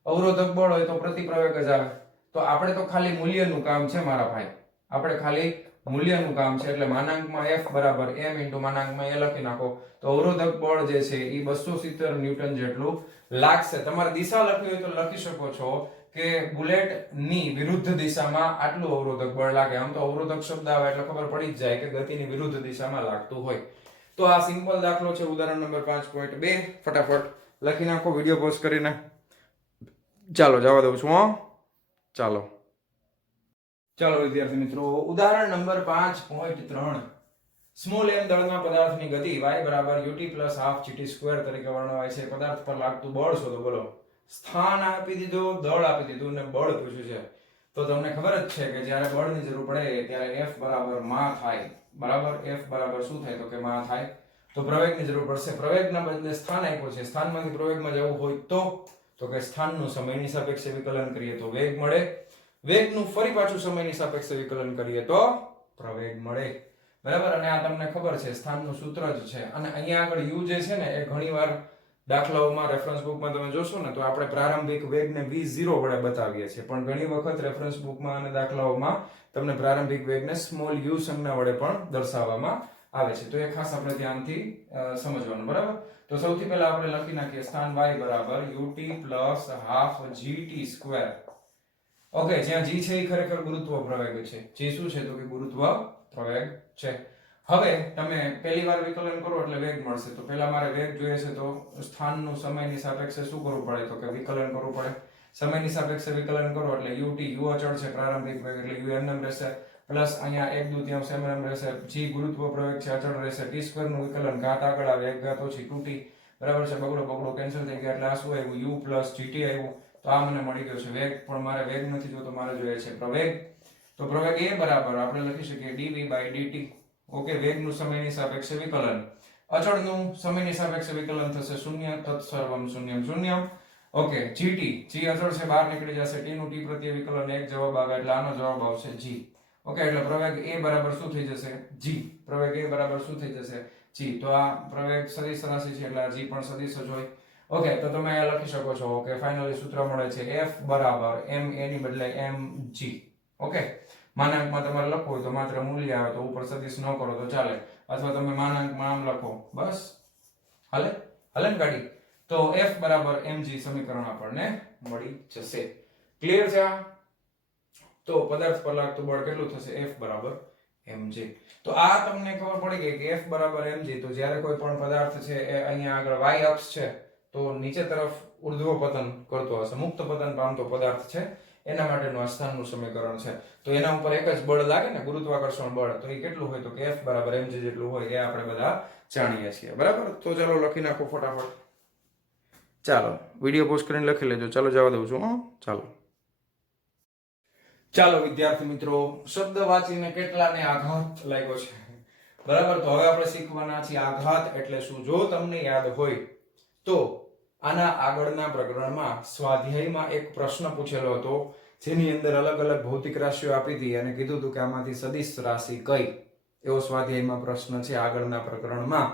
અવરોધક બળ હોય તો પ્રતિપ્રવેગ જ આવે. તો આપણે તો ખાલી મૂલ્યનું કામ છે મારા ભાઈ, આપણે ખાલી મૂલ્યનું કામ છે એટલે માનાંકમાં F બરાબર m ઇન્ટુ માનાંકમાં a લખી નાખો તો અવરોધક બળ જે છે એ 270 ન્યૂટન જેટલું લાગશે. તમારે દિશા લખવી હોય તો લખી શકો છો કે બુલેટ ની વિરુદ્ધ દિશામાં આટલું અવરોધક બળ લાગે. આમ તો અવરોધક શબ્દ આવે એટલે ખબર પડી જ જાય કે ગતિની વિરુદ્ધ દિશામાં લાગતું હોય. તો આ સિમ્પલ દાખલો છે ઉદાહરણ નંબર 5.2. ફટાફટ લખી નાખો વિડિયો પોઝ કરીને. ચાલો જવા દઉં છું. ચાલો વિદ્યાર્થી મિત્રો, ઉદાહરણ નંબર 5.3. સ્મોલ m દળના પદાર્થની ગતિ y બરાબર ut plus half gt square તરીકે વર્ણવાય છે. પદાર્થ પર લાગતું બળ શોધો. બોલો, સ્થાન આપી દીધું, દળ આપી દીધું ને બળ પૂછ્યું છે. તો તમને ખબર જ છે કે જ્યારે બળની જરૂર પડે ત્યારે F બરાબર માં થાય. બરાબર, F બરાબર શું થાય તો કે માં થાય. તો પ્રવેગની જરૂર પડશે. પ્રવેગના બદલે સ્થાન આપ્યું છે. સ્થાનમાંથી પ્રવેગમાં જવું હોય તો કે સ્થાનનું સમયની સાપેક્ષે વિકલન કરીએ તો વેગ મળે. વેગનું ફરી પાછું સમયની સાપેક્ષે વિકલન કરીએ તો પ્રવેગ મળે. બરાબર, અને આ તમને ખબર છે સ્થાનનું સૂત્ર જ છે. અને અહીંયા આગળ u જે છે ને એ ઘણીવાર દાખલાઓમાં રેફરન્સ બુકમાં તમે જોશો ને તો આપણે પ્રારંભિક વેગને v0 વડે બતાવીએ છીએ, પણ ઘણી વખત રેફરન્સ બુકમાં અને દાખલાઓમાં તમને પ્રારંભિક વેગને સ્મોલ u સંજ્ઞા વડે પણ દર્શાવવામાં આવે છે. તો એ ખાસ આપણે ધ્યાનથી સમજવાનું. બરાબર, તો સૌથી પહેલા આપણે લખી નાખીએ સ્થાન y બરાબર ut plus half gt square. Okay, જ્યાં g છે એ ખરેખર ગુરુત્વ પ્રવેગ છે. g શું છે તો કે ગુરુત્વ પ્રવેગ છે. હવે તમે પહેલી વાર વિકલન કરો એટલે વેગ મળશે. તો પહેલા મારે વેગ જોઈએ છે તો સ્થાનનું સમયની સાપેક્ષે શું કરવું પડે તો કે વિકલન કરવું પડે. સમયની સાપેક્ષે વિકલન કરો એટલે ut u અચળ છે પ્રારંભિક વેગ એટલે u એમ રહેશે પ્લસ અહીંયા 1/2 એમ રહેશે. g ગુરુત્વ પ્રવેગ છે અચળ રહેશે. t સ્ક્વેર નું વિકલન ઘાત આગળ આવે 1 ઘાત ઓછી 2t બરાબર છે. બગડો કેન્સલ થઈ ગયા એટલે આ શું આવ્યું u પ્લસ gt આવ્યું. તો આ મને મળી ગયો છે વેગ. પણ મારે વેગ નથી જોતો, મારે જોઈએ છે પ્રવેગ. તો પ્રવેગ એ બરાબર આપણે લખી શકીએ dv/dt. ઓકે, વેગનું સમયની સાપેક્ષે વિકલન, અચળનું સમયની સાપેક્ષે વિકલન થશે 0 તત્સર્વમ શૂન્યમ શૂન્યમ. ઓકે, gt g અચળ છે બહાર નીકળી જશે. t નું t પ્રત્યે વિકલન 1 જવાબ આવે એટલે આનો જવાબ આવશે g. ઓકે, એટલે પ્રવેગ a બરાબર શું થઈ જશે g. પ્રવેગ a બરાબર શું થઈ જશે g. તો આ પ્રવેગ સદિશ રાશિ છે એટલે આ g પણ સદિશ જ હોય. ઓકે, તો તમે આ લખી શકો છો કે ફાઇનલી સૂત્ર મળે છે f બરાબર m a ની બદલે mg. ઓકે, માનાંકમાં તમારે લખવું હોય તો માત્ર મૂલ્ય આવે તો ઉપર સદિશ ન કરો તો ચાલે, અથવા તમે માનાંકમાં આમ લખો બસ હાલે ને ગાડી. તો f બરાબર mg સમીકરણ આપણને મળી જશે. ક્લિયર છે? તો પદાર્થ પર લાગતું બળ કેટલું થશે f બરાબર mg. તો આ તમને ખબર પડી ગઈ કે f બરાબર mg. તો જ્યારે કોઈ પણ પદાર્થ છે એ અહીંયા આગળ y અક્ષ છે તો નીચે તરફ ઉર્ધ્વ પતન કરતો હશે, મુક્ત પતન પામતો પદાર્થ છે એના માટેનું આ સ્થાનનું સમીકરણ છે. તો એના ઉપર એક જ બળ લાગે ને, ગુરુત્વાકર્ષણ બળ, તો એ કેટલું હોય તો કે F બરાબર mg જેટલું હોય, એ આપણે બધા જાણીએ છીએ. બરાબર, તો ચાલો લખી નાખો ફટાફટ. ચાલો વિડીયો પોઝ કરીને લખી લેજો. ચાલો જવા દઉં છું. ચાલો વિદ્યાર્થી મિત્રો, શબ્દ વાંચીને કેટલાને આઘાત લાગ્યો છે? બરાબર, તો હવે આપણે શીખવાના છીએ આઘાત એટલે શું. જો તમને યાદ હોય તો આના આગળના પ્રકરણમાં સ્વાધ્યાયમાં એક પ્રશ્ન પૂછેલો હતો, જેની અંદર અલગ અલગ ભૌતિક રાશિઓ આપી હતી અને કીધું હતું કે આમાંથી સદિશ રાશિ કઈ. એવો સ્વાધ્યાયમાં પ્રશ્ન છે આગળના પ્રકરણમાં.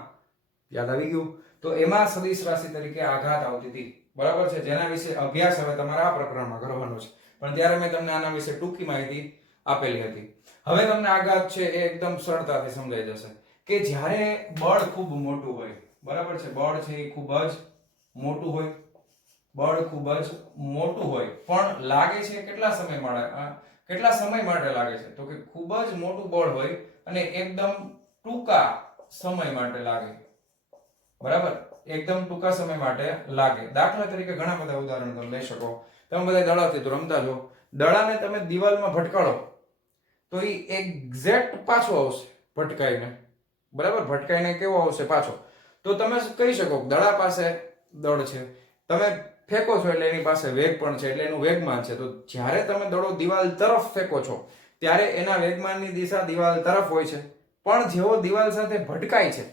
યાદ આવી ગયું? તો એમાં સદિશ રાશિ તરીકે આઘાત આવતી હતી. બરાબર છે, જેના વિશે અભ્યાસ હવે તમારા આ પ્રકરણમાં કરવાનો છે. પણ ત્યારે મેં તમને આના વિશે ટૂંકી માહિતી આપેલી હતી. હવે તમને આઘાત છે એ એકદમ સરળતાથી સમજાઈ જશે કે જ્યારે બળ ખૂબ મોટું હોય, બરાબર છે, બળ છે એ ખૂબ જ મોટું હોય, બળ ખૂબ જ મોટું હોય, પણ લાગે છે કેટલા સમય માટે લાગે છે? તો કે ખૂબ જ મોટું બળ હોય અને એકદમ ટૂંકા સમય માટે લાગે. બરાબર, એકદમ ટૂંકા સમય માટે લાગે. દાખલા તરીકે ઘણા બધા ઉદાહરણ તમે લઈ શકો. તમે બધા દડાથી તો રમતા છો, દડાને તમે દિવાલમાં ભટકાડો તો એ એક્ઝેક્ટ પાછો આવશે ભટકાઈને. બરાબર, ભટકાઈને કેવો આવશે? પાછો. તો તમે કહી શકો દડા પાસે દળ છે, તમે ફેંકો છો એટલે એની પાસે વેગ પણ છે, એટલે એનું વેગમાન છે. તો જ્યારે તમે દડો દિવાલ તરફ ફેંકો છો ત્યારે એના વેગમાનની દિશા દિવાલ તરફ હોય છે, પણ જેવો દિવાલ સાથે ભટકાય છે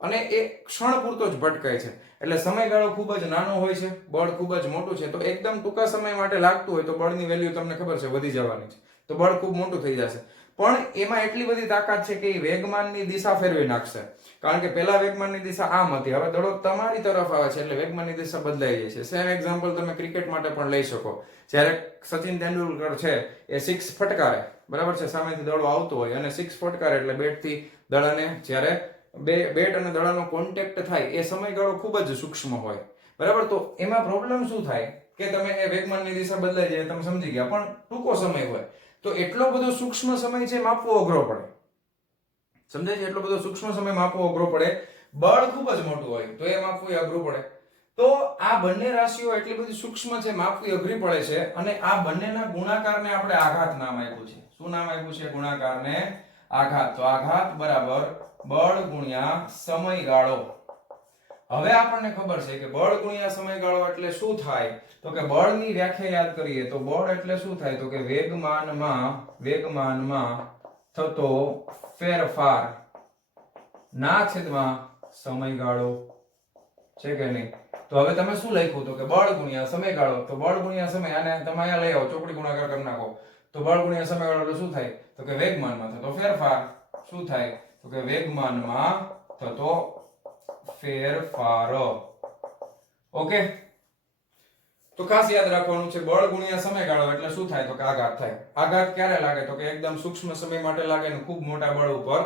અને એ ક્ષણ પૂરતો જ ભટકાય છે, એટલે સમયગાળો ખૂબ જ નાનો હોય છે, બળ ખૂબ જ મોટું છે. તો એકદમ ટૂંકા સમય માટે લાગતું હોય તો બળની વેલ્યુ તમને ખબર છે વધી જવાની છે, તો બળ ખૂબ મોટું થઈ જશે. પણ એમાં એટલી બધી તાકાત છે કે એ વેગમાનની દિશા ફેરવી નાખશે. કારણ કે પહેલા વેગમાનની દિશા આમ હતી, હવે દડો તમારી તરફ આવે છે એટલે વેગમાનની દિશા બદલાઈ જાય છે. સેમ એક્ઝામ્પલ તમે ક્રિકેટ માટે પણ લઈ શકો. જ્યારે સચિન તેંડુલકર છે એ 6 ફટકારે, બરાબર છે, સામેથી દડો આવતો હોય અને 6 ફટકારે એટલે બેટથી દડાને જ્યારે બેટ અને દડાનો કોન્ટેક્ટ થાય એ સમયગાળો ખૂબ જ સૂક્ષ્મ હોય. બરાબર, તો એમાં પ્રોબ્લેમ શું થાય કે તમે એ વેગમાનની દિશા બદલાઈ જાય, તમે સમજી ગયા, પણ ટૂંકો સમય હોય તો એટલો બધો સૂક્ષ્મ સમય છે માપવો અઘરો પડે. સમજાય છે? એટલો બધો સૂક્ષ્મ સમય માપવો અઘરો પડે. બળ ખૂબ જ મોટું હોય તો એ માપવું અઘરું પડે. તો આ બંને રાશિઓ એટલી બધી સૂક્ષ્મ છે, માપવી અઘરી પડે છે, અને આ બંનેના ગુણાકારને આપણે આઘાત નામ આપ્યું છે. શું નામ આપ્યું છે? ગુણાકારને આઘાત. તો આઘાત બરાબર બળ ગુણ્યા સમયગાળો. હવે આપણને ખબર છે કે બળ ગુણ્યા સમયગાળો એટલે શું થાય? તો કે બળની વ્યાખ્યા યાદ કરીએ તો બળ એટલે શું થાય? તો કે વેગમાનમાં થતો ફેરફાર ના છેદમાં સમયગાળો છે કે નહીં? તો હવે તમે શું લખ્યું? તો કે બળ ગુણ્યા સમયગાળો. તો બળ ગુણ્યા સમય, આને તમે અહીંયા લઈ આવો, ચોકડી ગુણાકાર કરી નાખો. તો બળ ગુણ્યા સમયગાળો એટલે શું થાય? તો કે વેગમાનમાં થતો ફેરફાર. શું થાય? તો કે વેગમાનમાં થતો ફેરફાર. ઓકે, તો ખાસ યાદ રાખવાનું છે બળ ગુણ્યા સમયગાળો એટલે શું થાય? તો કે આઘાત થાય. આઘાત ક્યારે લાગે? તો કે એકદમ સૂક્ષ્મ સમય માટે લાગે ને ખૂબ મોટા બળ ઉપર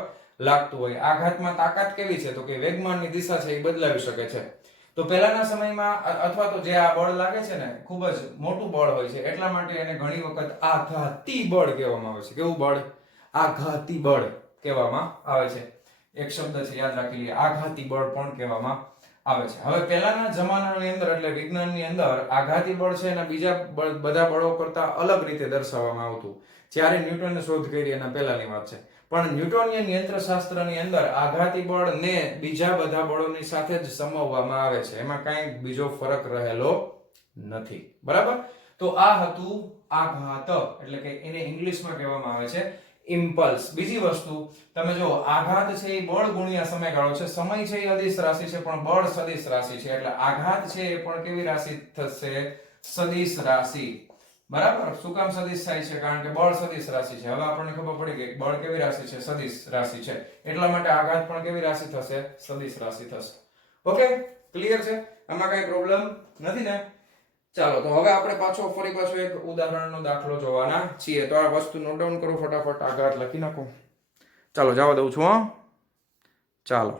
લાગતું હોય. આઘાતમાં તાકાત કેવી છે? તો કે વેગમાનની દિશા છે એ બદલાવી શકે છે. તો પહેલાના સમયમાં અથવા તો જે આ બળ લાગે છે ને ખૂબ જ મોટું બળ હોય છે, એટલા માટે એને ઘણી વખત આઘાતી બળ કહેવામાં આવે છે. કેવું બળ? આઘાતી બળ કહેવામાં આવે છે. એક શબ્દ છે, યાદ રાખી લઈએ, આઘાતી બળ પણ કહેવામાં આવે છે. હવે પહેલાના જમાનાની અંદર એટલે વિજ્ઞાનની અંદર આઘાતી બળ છે અને બીજા બધા બળો કરતા અલગ રીતે દર્શાવવામાં આવતું. જ્યારે ન્યૂટને શોધ કરી એના પહેલાની વાત છે. પણ ન્યૂટોનિયન યંત્રશાસ્ત્રની અંદર આઘાતી બળને બીજા બધા બળોની સાથે જ સમાવવામાં આવે છે. એમાં કાંઈ બીજો ફરક રહેલો નથી. બરાબર, તો આ હતું આઘાત, એટલે કે એને ઇંગ્લિશમાં કહેવામાં આવે છે ઇમ્પલ્સ. બીજી વસ્તુ તમે જો, આઘાત છે એ બળ ગુણ્યા સમયગાળો છે. સમય છે એ અદિશ રાશિ છે પણ બળ સદિશ રાશિ છે, એટલે આઘાત છે એ પણ કેવી રાશિ થશે? સદિશ રાશિ. બરાબર, શું કામ સદિશ થાય છે? કારણ કે બળ સદિશ રાશિ છે. હવે આપણને ખબર પડી ગઈ બળ કેવી રાશિ છે? સદિશ રાશિ છે, એટલા માટે આઘાત પણ કેવી રાશિ થશે? સદિશ રાશિ થશે. ઓકે, ક્લિયર છે? આમાં કઈ પ્રોબ્લેમ નથી ને? ચાલો, તો હવે આપણે ફરી પાછો એક ઉદાહરણનો દાખલો જોવાના છીએ. તો આ વસ્તુ નોટ ડાઉન કરો ફટાફટ, આઘાત લખી નાખો. ચાલો જવા દઉં છું. ચાલો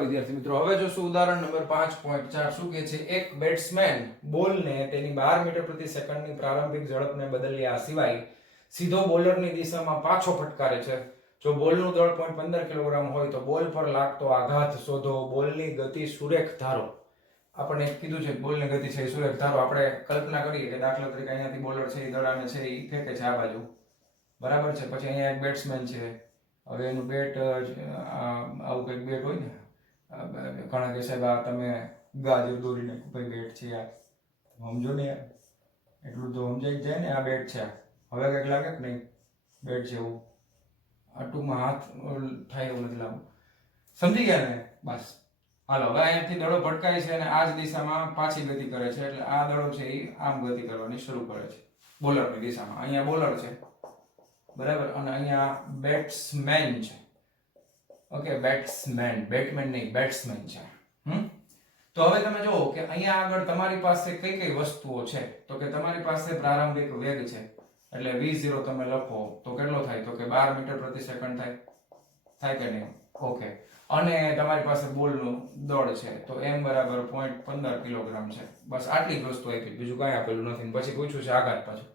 વિદ્યાર્થી મિત્રો, હવે જોશું ઉદાહરણ નંબર 5.4. શું કહે છે? એક બેટ્સમેન બોલને તેની 12 મીટર પ્રતિ સેકન્ડની પ્રારંભિક ઝડપને બદલ્યા સિવાય સીધો બોલરની દિશામાં પાછો ફટકારે છે. જો બોલનું દળ 0.15 કિલોગ્રામ હોય તો બોલ પર લાગતો આઘાત શોધો. બોલની ગતિ સુરેખ ધારો. આપણને કીધું છે બોલની ગતિ છે એ સુરેખ. ધારો આપણે કલ્પના કરીએ કે દાખલા તરીકે અહીંયાથી બોલર છે એ દડાને છે એ ફેંકે છે આ બાજુ, બરાબર છે. પછી અહીંયા એક બેટ્સમેન છે, હવે એનું બેટ આવું કંઈક બેટ હોય ને, ઘણા કે સાહેબ આ તમે ગાજર દોરીને ભાઈ બેટ છે યાર, સમજો ને યાર, એટલું તો સમજાઈ જાય ને, આ બેટ છે. હવે કંઈક લાગે કે નહીં બેટ છે એવું, આ ટૂંકમાં હાથ થાય એવું નથી લાગતું, સમજી ગયા ને? બસ હાલો, હવે અહીંયાથી દડો ભટકાય છે અને આ જ દિશામાં પાછી ગતિ કરે છે, એટલે આ દડો છે એ આમ ગતિ કરવાની શરૂ કરે છે બોલરની દિશામાં. અહીંયા બોલર છે, બરાબર, અને અહીંયા બેટ્સમેન છે. ઓકે, બેટ્સમેન, બેટમેન નહીં, બેટ્સમેન છે. તો હવે તમે જુઓ કે અહીંયા આગળ તમારી પાસે કઈ કઈ વસ્તુઓ છે, તો કે તમારી પાસે પ્રારંભિક વેગ છે, એટલે v0 તમે લખો તો કેટલો થાય, તો કે 12 મીટર પ્રતિ સેકન્ડ થાય કે નહીં? ઓકે, અને તમારી પાસે બોલનું દળ છે, તો m બરાબર 0.15 કિલોગ્રામ છે. બસ આટલી જ વસ્તુ આપી, બીજું કાંઈ આપેલું નથી. પછી પૂછ્યું છે આઘાત પાછું.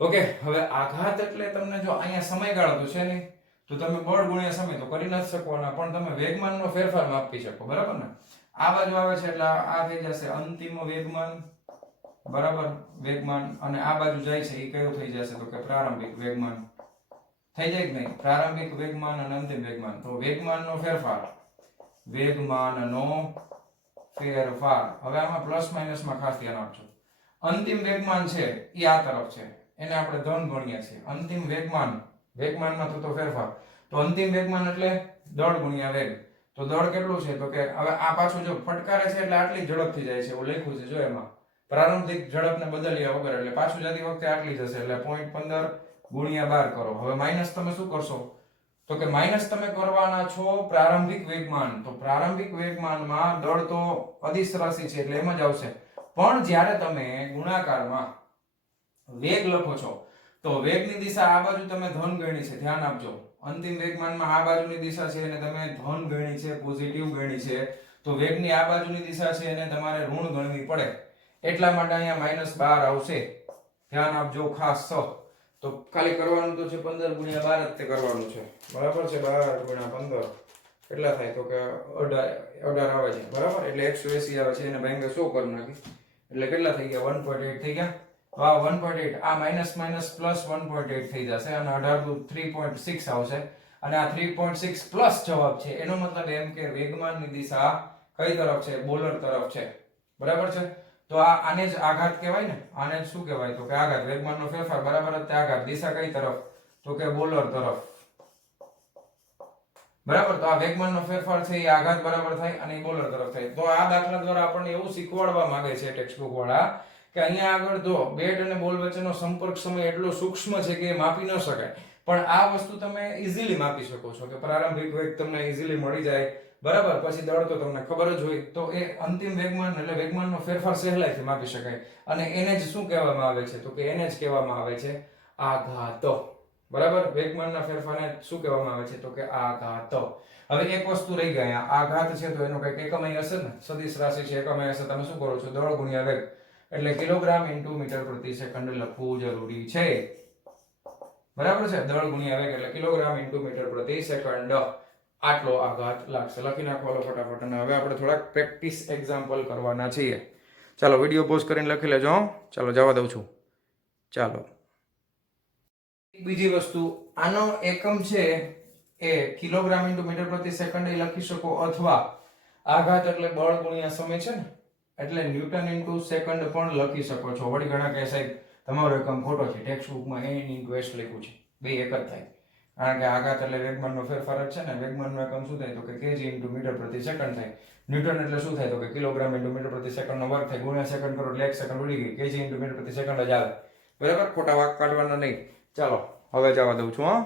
ઓકે, હવે આઘાત એટલે તમને જો અહીંયા સમયગાળો તો છે નહીં, તો તમે બળ ગુણ્યા સમય તો કરી નથી શકવાના, પણ તમે વેગમાનનો ફેરફાર માપી શકો, બરાબર ને? આ બાજુ આવે છે એટલે આ થઈ જશે અંતિમ વેગમાન, બરાબર, વેગમાન, અને આ બાજુ જાય છે એ કયું થઈ જશે, તો કે પ્રારંભિક વેગમાન. થઈ જાય કે નહીં? પ્રારંભિક વેગમાન અને અંતિમ વેગમાન. તો વેગમાનનો ફેરફાર, વેગમાનનો ફેરફાર. હવે આમાં પ્લસ માઇનસ માં ખાસ ધ્યાન આપજો. અંતિમ વેગમાન છે એ આ તરફ છે, એને આપણે ધન ગણીએ છીએ. અંતિમ વેગમાન, વેગમાનમાં થતો ફેરફાર, તો અંતિમ વેગમાન એટલે દળ ગુણ્યા વેગ. તો દળ કેટલું છે, તો કે હવે આ પાછું જો ફટકારે છે એટલે આટલી ઝડપથી જાય છે, એવું લખ્યું છે જો એમાં, પ્રારંભિક ઝડપને બદલ્યા વગર, એટલે પાછું જતી વખતે આટલી જશે, એટલે 0.15 ગુણ્યા 12 કરો. હવે માઇનસ તમે શું કરશો, તો કે માઇનસ તમે કરવાના છો પ્રારંભિક વેગમાન. તો પ્રારંભિક વેગમાનમાં દળ તો અદિશ રાશિ છે એટલે એમ જ આવશે, પણ જ્યારે તમે ગુણાકારમાં વેગ લખો છો તો વેગની દિશા આ બાજુ તમે ધન ગણી છે, ધ્યાન આપજો. અંતિમ વેગમાનમાં આ બાજુની દિશા છે એને તમે ધન ગણી છે, પોઝિટિવ ગણી છે, તો વેગની આ બાજુની દિશા છે એને તમારે ઋણ ગણવી પડે, એટલા માટે અહીંયા -12 આવશે. ધ્યાન આપજો ખાસ. તો ખાલી કરવાનું તો છે 15 ગુણ્યા 12 જ તે કરવાનું છે, બરાબર છે. 12 ગુણ્યા 15 કેટલા થાય, તો કે 18 આવે છે, બરાબર, એટલે 180 આવે છે, એને ભાંગે 100 કરી નાખી એટલે કેટલા થઈ ગયા, 1.8 થઈ ગયા. તો આ 1.8, આ માઇનસ માઇનસ પ્લસ 1.8 થઈ જશે, અને 18 3.6 આવશે, અને આ 3.6 પ્લસ જવાબ છે. એનો મતલબ એમ કે વેગમાનની દિશા કઈ તરફ છે, બોલર તરફ છે, બરાબર છે. તો આને જ આઘાત કહેવાય ને, આને જ શું કહેવાય, તો કે આઘાત. વેગમાનનો ફેરફાર બરાબર જ તે આઘાત. દિશા કઈ તરફ, તો કે બોલર તરફ, બરાબર. તો આ વેગમાનનો ફેરફાર છે એ આઘાત બરાબર થાય અને એ બોલર તરફ થાય. તો આ દાખલા દ્વારા આપણને એવું શીખવાડવા માંગે છે ટેક્સ્ટ બુક વાળા કે અહીંયા આગળ જો બેટ અને બોલ વચ્ચેનો સંપર્ક સમય એટલો સૂક્ષ્મ છે કે માપી ન શકાય, પણ આ વસ્તુ તમે ઈઝીલી માપી શકો છો કે પ્રારંભિક વેગ તમને ઈઝીલી મળી જાય, બરાબર. પછી દળ તો તમને ખબર જ હોય, તો એ અંતિમ વેગમાન એટલે વેગમાનનો ફેરફાર સહેલાઈથી માપી શકાય, અને એને જ શું કહેવામાં આવે છે, તો કે એને જ કહેવામાં આવે છે આઘાત, બરાબર. વેગમાનના ફેરફારને શું કહેવામાં આવે છે, તો કે આઘાત. હવે એક વસ્તુ રહી ગયા, આઘાત છે તો એનો કઈક એકમય હશે ને, સદિશ રાશિ છે, એકમય હશે. તમે શું કરો છો, દળ ગુણ્યા વેગ, એટલે કિલોગ્રામ ઇન્ટુ મીટર પ્રતિ સેકન્ડ લખવું જરૂરી છે, બરાબર છે. દળ ગુણ્યા વેગ એટલે કિલોગ્રામ ઇન્ટુ મીટર પ્રતિ સેકન્ડ. આટલો આઘાત લાગશે. લખી નાખો ફટાફટ. અને હવે આપણે થોડાક પ્રેક્ટિસ એક્ઝામ્પલ કરવાના છીએ. ચાલો વિડીયો પોઝ કરીને લખી લેજો. ચાલો જવા દઉં છું. ચાલો, બીજી વસ્તુ, આનો એકમ છે એ કિલોગ્રામ ઇન્ટુ મીટર પ્રતિ સેકન્ડ એ લખી શકો, અથવા આઘાત એટલે બળ ગુણ્યા સમય છે ને, એટલે ન્યૂટન ઇન્ટુ સેકન્ડ પણ લખી શકો છો. વળી ઘણા કહે સાહેબ તમારો એકમ ખોટો છે, ટેક્સ્ટ બુકમાં n ઇન્ટુ s લખ્યું છે, બે એક જ થાય. કારણ કે આઘાત એટલે વેગમાનનો ફેરફાર જ છે ને, વેગમાનનો એકમ શું થાય, તો કે kg ઇન્ટુ મીટર પ્રતિ સેકન્ડ થાય. ન્યૂટન એટલે શું થાય, તો કે કિલોગ્રામ ઇન્ટુ મીટર પ્રતિ સેકન્ડ નો વર્ગ થાય, ગુણ્યા સેકન્ડ કરો એટલે 1 સેકન્ડ ઉડી ગઈ, kg ઇન્ટુ મીટર પ્રતિ સેકન્ડ જ આવે, બરાબર. ખોટા વાક કાઢવાના નહીં. ચાલો હવે જવા દઉં છું.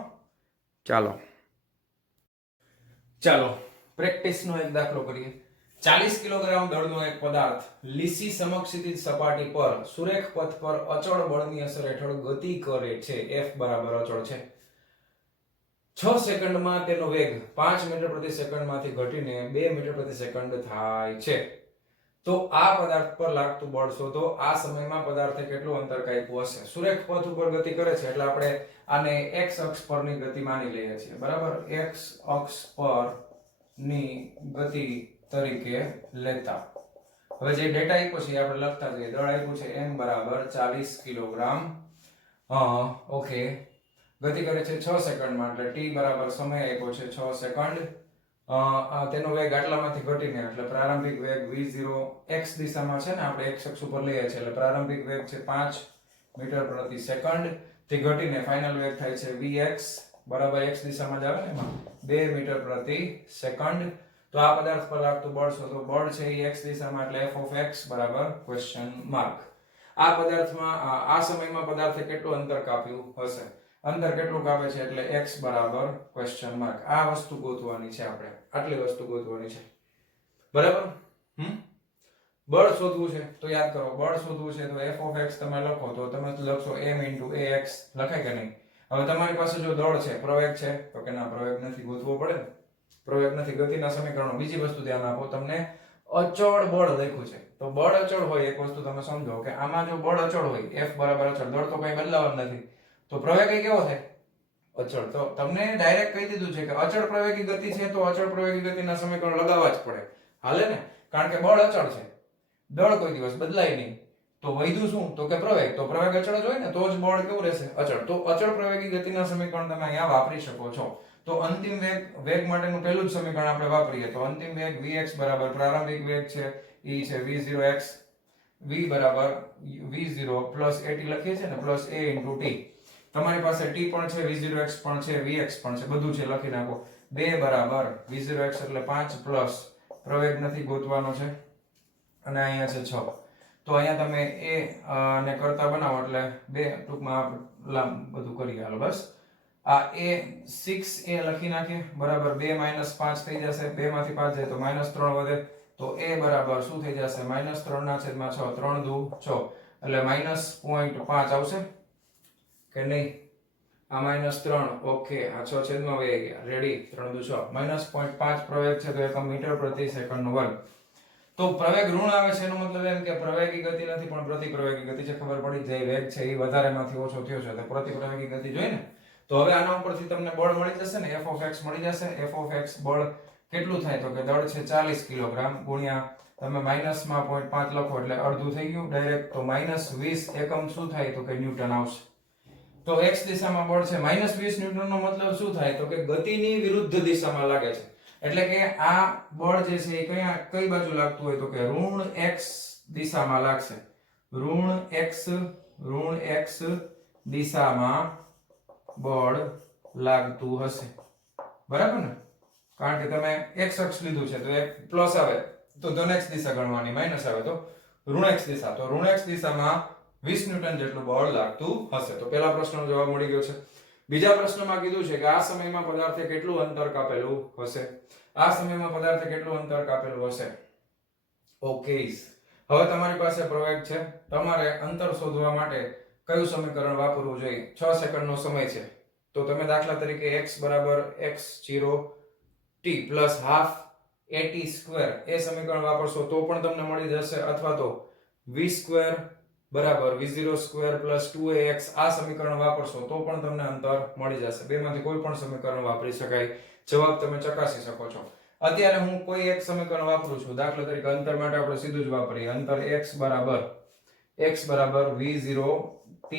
ચાલો પ્રેક્ટિસનો એક દાખલો કરીએ. 40 કિલોગ્રામ દળનો એક પદાર્થ લીસી સમક્ષિતિજ સપાટી પર સુરેખ પથ પર અચળ બળની અસર હેઠળ ગતિ કરે છે. F બરાબર અચળ છે. 6 સેકન્ડમાં તેનો વેગ 5 મીટર પ્રતિ સેકન્ડમાંથી ઘટીને 2 મીટર પ્રતિ સેકન્ડ થાય છે. તો આ પદાર્થ પર લાગતું બળ શોધો. આ સમયમાં પદાર્થે કેટલું અંતર કાપ્યું હશે. સુરેખ પથ ઉપર ગતિ કરે છે એટલે આપણે આને x અક્ષ પરની ગતિ માની લઈએ છીએ, બરાબર. x અક્ષ પરની ગતિ તરીકે લેતા, હવે જે ડેટા આપ્યો છે એ આપણે લખતા જઈએ. દળ આપ્યું છે m બરાબર 40 કિલોગ્રામ. ઓકે, ગતિ કરે છે 6 સેકન્ડમાં, એટલે t બરાબર સમય આપ્યો છે 6 સેકન્ડ. તેનો વેગ આટલામાંથી ઘટીને, એટલે પ્રારંભિક વેગ v0 x દિશામાં છે ને, આપણે x અક્ષ ઉપર લઈએ છીએ, એટલે પ્રારંભિક વેગ છે 5 મીટર પ્રતિ સેકન્ડ થી ઘટીને ફાઇનલ વેગ થાય છે vx બરાબર x દિશામાં જ આવે ને, એમાં 2 મીટર પ્રતિ સેકન્ડ. તો આ પદાર્થ પર લાગતું બળ શોધો. બળ છે એ x દિશામાં, એટલે f of x બરાબર ક્વેશ્ચન માર્ક. આ પદાર્થમાં આ સમયમાં પદાર્થે કેટલું અંતર કાપ્યું હશે? અંતર કેટલું કાપે છે? એટલે x બરાબર ક્વેશ્ચન માર્ક. આ વસ્તુ ગોતવાની છે આપણે, આટલી વસ્તુ ગોતવાની છે, બરાબર. બળ શોધવું છે તો યાદ કરો, બળ શોધવું છે તો f of x તમે લખો તો તમે લખશો m into ax, લખાય કે નહીં? હવે તમારી પાસે જો દળ છે, પ્રવેગ છે, તો કે ના, પ્રવેગ નથી, ગોતવો પડે ને. પ્રવેગ નથી, ગતિના સમીકરણો. બીજી વસ્તુ ધ્યાન આપો, તમને અચળ બળ લખ્યું છે, તો બળ અચળ હોય, એક વસ્તુ તમે સમજો કે આમાં જો બળ અચળ હોય, f બરાબર અચળ, દળ તો કઈ બદલાવાનું નથી, તો પ્રવેગ કેવો થાય? અચળ. તો તમને ડાયરેક્ટ કહી દીધું છે કે અચળ પ્રવેગી ગતિ છે તો અચળ પ્રવેગી ગતિના સમીકરણ લગાવવા જ પડે. હાલે ને? કારણ કે બળ અચળ છે, દળ કોઈ દિવસ બદલાય નહીં. તો વૈધું શું? તો કે પ્રવેગ. તો પ્રવેગ અચળ જ હોય ને, તો જ બળ કેવું રહેશે? અચળ. તો અચળ પ્રવેગી ગતિના સમીકરણ તમે અહીંયા વાપરી શકો છો. તો અંતિમ વેગ માટેનું પહેલું જ સમીકરણ આપણે વાપરીએ તો અંતિમ વેગ vx બરાબર પ્રારંભિક વેગ છે e છે v0x, v બરાબર v0 પ્લસ at લખીએ છીએ ને, પ્લસ a into t. તમારી પાસે t પણ છે, v0x પણ છે, vx પણ છે, બધું છે, લખી નાખો. 2 બરાબર v0x એટલે 5 પ્લસ પ્રવેગ નથી, ગોતવાનો છે, અને અહીંયા છે 6. તો અહીંયા તમે a ને કરતા બનાવો એટલે 2, ટૂંકમાં બધું કરી હાલો બસ. આ a 6a લખી નાખીએ, બરાબર 2 - 5 થઈ જશે, 2 માંથી 5 જાય તો -3 વધે, તો a બરાબર શું થઈ જશે? -3 ના છેદમાં 6, 3 દુ 6, એટલે -0.5 આવશે કે નહીં? આ -3, ઓકે, આ 6 છેદમાં વહી ગયા, રેડી, 3 દુ 6, -0.5 પ્રવેગ છે તો એકમ મીટર પ્રતિ સેકન્ડ નો વર્ગ. તો પ્રવેગ ઋણ આવે છે, એનો મતલબ એમ કે પ્રવેગી ગતિ નથી પણ પ્રતિપ્રવેગી ગતિ છે. ખબર પડી જાય, વેગ છે એ વધારેમાંથી ઓછો થયો છે તો પ્રતિપ્રવેગી ગતિ જોઈ ને. તો હવે આના ઉપરથી તમને બળ મળી જશે ને, f of x મળી જશે. f of x બળ કેટલું થાય? તો કે દળ છે 40 કિલોગ્રામ ગુણ્યા તમે માઈનસમાં 0.5 લખો એટલે અડધું થઈ ગયું ડાયરેક્ટ, તો -20 એકમ શું થાય? તો કે ન્યૂટન આવશે. તો x દિશામાં બળ છે -20 ન્યૂટન નો મતલબ શું થાય? તો કે ગતિની વિરુદ્ધ દિશામાં લાગે છે, એટલે કે આ બળ જે છે એ કઈ બાજુ લાગતું હોય? તો કે ઋણ x દિશામાં લાગશે. ઋણ x દિશામાં બળ લાગતું હશે, બરાબર ને? કારણ કે તમે x અક્ષ લીધું છે તો એક પ્લસ આવે તો ધન x દિશા ગણવાની, માઈનસ આવે તો ઋણ x દિશા. તો ઋણ x દિશામાં 20 ન્યૂટન જેટલું બળ લાગતું હશે. તો પહેલા પ્રશ્નનો જવાબ મળી ગયો છે. બીજા પ્રશ્નમાં કીધું છે કે આ સમયમાં પદાર્થે કેટલું અંતર કાપેલું હશે? આ સમયમાં પદાર્થે કેટલું અંતર કાપેલું હશે? ઓકે, હવે તમારી પાસે પ્રવેગ છે, તમારે અંતર શોધવા માટે કયું સમીકરણ વાપરવું જોઈએ? 6 સેકન્ડનો સમય છે તો તમે દાખલા તરીકે x બરાબર x0 t plus half at square એ સમીકરણ વાપરશો તો પણ તમને મળી જશે, અથવા તો v સ્ક્વેર બરાબર v0 સ્ક્વેર પ્લસ 2ax આ સમીકરણ વાપરશો તો પણ તમને અંતર મળી જશે. બેમાંથી કોઈ પણ સમીકરણ વાપરી શકાય. જવાબ તમે ચકાસી શકો છો. અત્યારે હું કોઈ એક સમીકરણ વાપરું છું, દાખલા તરીકે અંતર માટે આપણે સીધું જ વાપરીએ. અંતર x બરાબર v0 t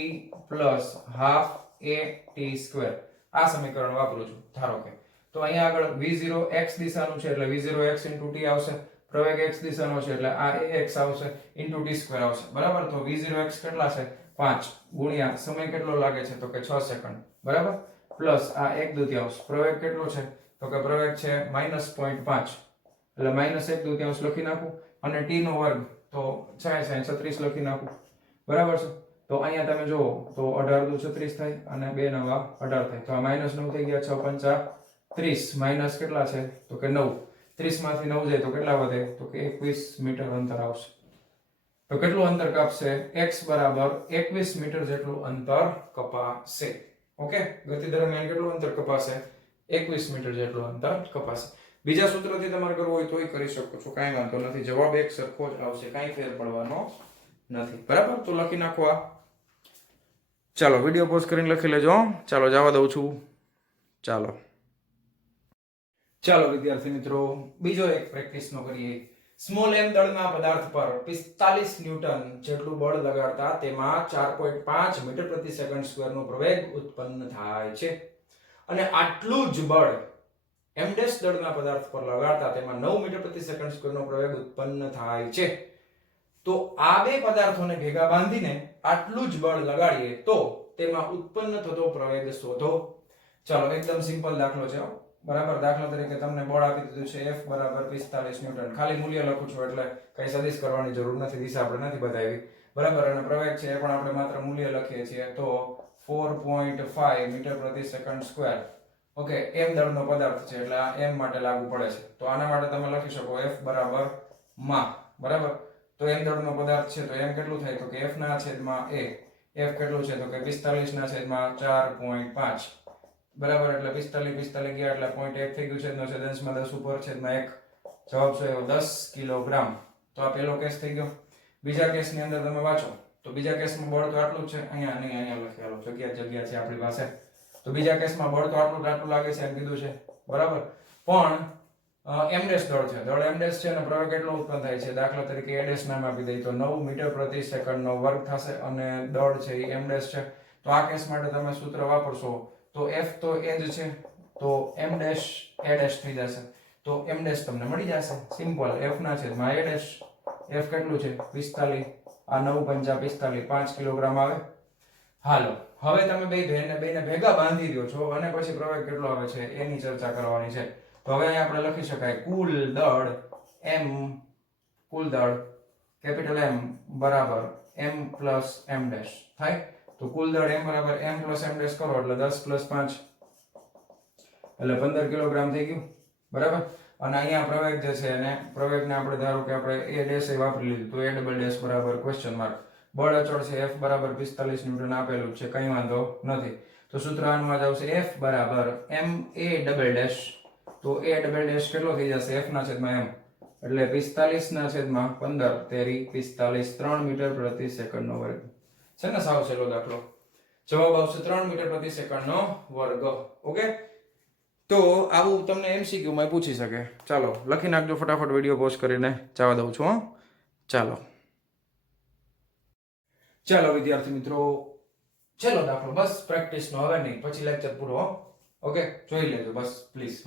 plus half at square આ સમીકરણ વાપરું છું ધારો કે. તો અહીંયા આગળ v0 x દિશાનું છે એટલે v0 x into t આવશે, પ્રવેગ x દિશાનો છે એટલે આ ax આવશે into t સ્ક્વેર આવશે, બરાબર. તો v0 x કેટલા છે? 5 ગુણ્યા સમય કેટલો લાગે છે? તો કે 6 સેકન્ડ, બરાબર, પ્લસ આ 1/2 પ્રવેગ કેટલો છે? તો કે પ્રવેગ છે -0.5 એટલે -1/2 લખી નાખું, અને t નો વર્ગ તો 6 36 લખી નાખું, બરાબર છે. તો અહીંયા તમે જુઓ તો 18 દુ 36 થાય અને 2 નવા 18 થાય, તો આ -9 થઈ ગયા, 6 પંચા 30, માઈનસ કેટલા છે? તો કે 9, 30 માંથી 9 જાય તો કેટલા વધે? તો કે 21 મીટર અંતર આવશે. તો કેટલું અંતર કાપશે? x બરાબર 21 મીટર જેટલું અંતર કપાશે. ઓકે, ગતિ દરમિયાન કેટલું અંતર કપાશે? 21 મીટર જેટલું અંતર કપાશે. બીજા સૂત્રથી તમારે કરવું હોય તોય કરી શકો છો, કાંઈ વાંધો નથી, જવાબ એક સરખો જ આવશે, કાંઈ ફેર પડવાનો નથી, બરાબર. તો લખી નાખો આ. ચાલો વિડીયો પોઝ કરીને લખી લેજો. ચાલો જવા દઉં છું. ચાલો વિદ્યાર્થી મિત્રો, બીજો એક પ્રેક્ટિસનો કરીએ. સ્મોલ m દળના પદાર્થ પર 45 ન્યૂટન જેટલું બળ લગાડતા તેમાં 4.5 મીટર પ્રતિ સેકન્ડ સ્ક્વેરનો પ્રવેગ ઉત્પન્ન થાય છે અને આટલું જ બળ m ડેશ દળના પદાર્થ પર લગાડતા તેમાં 9 મીટર પ્રતિ સેકન્ડ સ્ક્વેરનો પ્રવેગ ઉત્પન્ન થાય છે. તો આ બે પદાર્થોને ભેગા બાંધીને આટલું જ બળ લગાડીએ તો તેમાં ઉત્પન્ન થતો પ્રવેગ શોધો. ચાલો એકદમ સિમ્પલ દાખલો છે બરાબર. દાખલા તરીકે તમને બળ આપી દીધું છે F બરાબર 45 ન્યૂટન. ખાલી મૂલ્ય લખું છું એટલે કઈ સદિશ કરવાની જરૂર નથી, દિશા આપણે નથી બતાવી બરાબર. અને પ્રવેગ છે એ પણ આપણે માત્ર મૂલ્ય લખીએ છીએ તો 4.5 મીટર પ્રતિ સેકન્ડ સ્ક્વેર. ઓકે, m દળનો પદાર્થ છે એટલે આ m માટે લાગુ પડે છે. તો આના માટે તમે લખી શકો F બરાબર માં બરાબર. તો m દળનો પદાર્થ છે તો m કેટલું થાય તો કે F ના છેદમાં a. F કેટલું છે તો કે 45 ના છેદમાં 4.5 બરાબર. એટલે 45 ગયા એટલે 0.1 થઈ ગયું છે, નો છેદંશમાં 10 ઉપર છેદમાં 1. જવાબ છે 10 કિલોગ્રામ. તો આ પહેલો કેસ થઈ ગયો. બીજા કેસની અંદર તમે વાંચો તો બીજા કેસમાં બળ તો આટલું જ છે, અહીંયા નહીં અહીંયા લખેલો જગ્યા છે આપણી પાસે. તો બીજા કેસમાં બળ તો આટલું લાગે છે એમ કીધું છે બરાબર. પણ m ડેશ દળ છે, દળ m ડેશ છે અને પ્રવેગ કેટલો ઉત્પન્ન થાય છે. દાખલા તરીકે a ડેશ નામ આપી દઈએ તો 9 મીટર પ્રતિ સેકન્ડનો વર્ગ થશે અને દળ છે એ m ડેશ છે. તો આ કેસ માટે તમે સૂત્ર વાપરશો તો f તો એ જ છે તો m ડેશ a ડેશ થઈ જશે. તો m ડેશ તમને મળી જશે સિમ્પલ. f ના છેદમાં a ડેશ. f કેટલું છે 45, આ 9 પંચા 45, 5 કિલોગ્રામ આવે. હાલો હવે તમે બેને ભેગા બાંધી દો છો અને પછી પ્રવેગ કેટલો આવે છે એની ચર્ચા કરવાની છે. તો હવે અહીંયા આપણે લખી શકાય કુલ દળ કેપિટલ M બરાબર m પ્લસ m ડેશ થાય. તો કુલ દળ m બરાબર m પ્લસ m ડેશ કરો એટલે 10 પ્લસ 5 એટલે 15 કિલોગ્રામ થઈ ગયું બરાબર. અને અહીંયા પ્રવેગ જે છે એને પ્રવેગને આપણે ધારો કે આપણે a ડેશ એ વાપરી લીધું તો a ડબલ ડેશ બરાબર ક્વેશ્ચન માર્ક. બળ અચળ છે F બરાબર 45 ન્યૂટન આપેલું છે, કઈ વાંધો નથી. તો સૂત્ર આનું જ આવશે F બરાબર m a ડબલ ડેશ. તો a ડબલ ડેશ કેટલો થઈ જશે F ના છેદમાં m એટલે 45 ના છેદમાં 15 તેરી 45 3 મીટર પ્રતિ સેકન્ડ નો વર્ગ છે ને. સાવ સહેલો દાખલો. જવાબ આવશે 3 મીટર પ્રતિ સેકન્ડ નો વર્ગ. ઓકે, તો આવું તમને MCQ માં પૂછી શકે. ચાલો લખી નાખજો ફટાફટ, વિડીયો પોઝ કરીને જવા દઉં છું. ચાલો વિદ્યાર્થી મિત્રો, ચલો દાખલો બસ પ્રેક્ટિસ નો, હવે નહીં પછી લેક્ચર પૂરો. ઓકે, જોઈ લેજો બસ પ્લીઝ.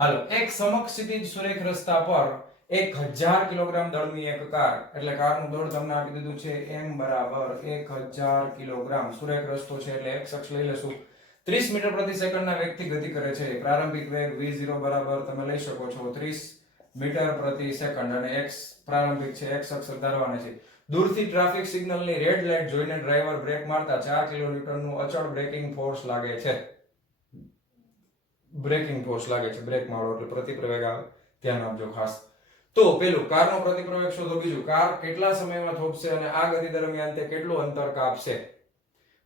હાલો, એક સમક્ષિતિજ સુરેખ રસ્તા પર 1000 કિલોગ્રામ દળની એક કાર, એટલે કારનું દળ તમને આપી દીધું છે m બરાબર 1000 કિલોગ્રામ. સુરેખ રસ્તો છે એટલે x અક્ષ લઈ લેશું. 30 મીટર પ્રતિ સેકન્ડના વેગથી ગતિ કરે છે. પ્રારંભિક વેગ v0 બરાબર તમે લઈ શકો છો 30 મીટર પ્રતિ સેકન્ડ અને x પ્રારંભિક છે, x અક્ષ ધારવાની છે. દૂરથી ટ્રાફિક સિગ્નલની રેડ લાઇટ જોઈને ડ્રાઈવર બ્રેક મારતા 4 કિલોન્યુટનનું અચળ બ્રેકિંગ ફોર્સ લાગે છે. બ્રેકિંગ ફોર્સ લાગે છે, બ્રેક મારો એટલે પ્રતિપ્રવેગ આવે, ધ્યાન આપજો ખાસ. તો પેલું કારનો પ્રતિપ્રવેગ શોધો. બીજું કાર કેટલા સમયમાં થોભશે અને આ ગતિ દરમિયાન તે કેટલું અંતર કાપશે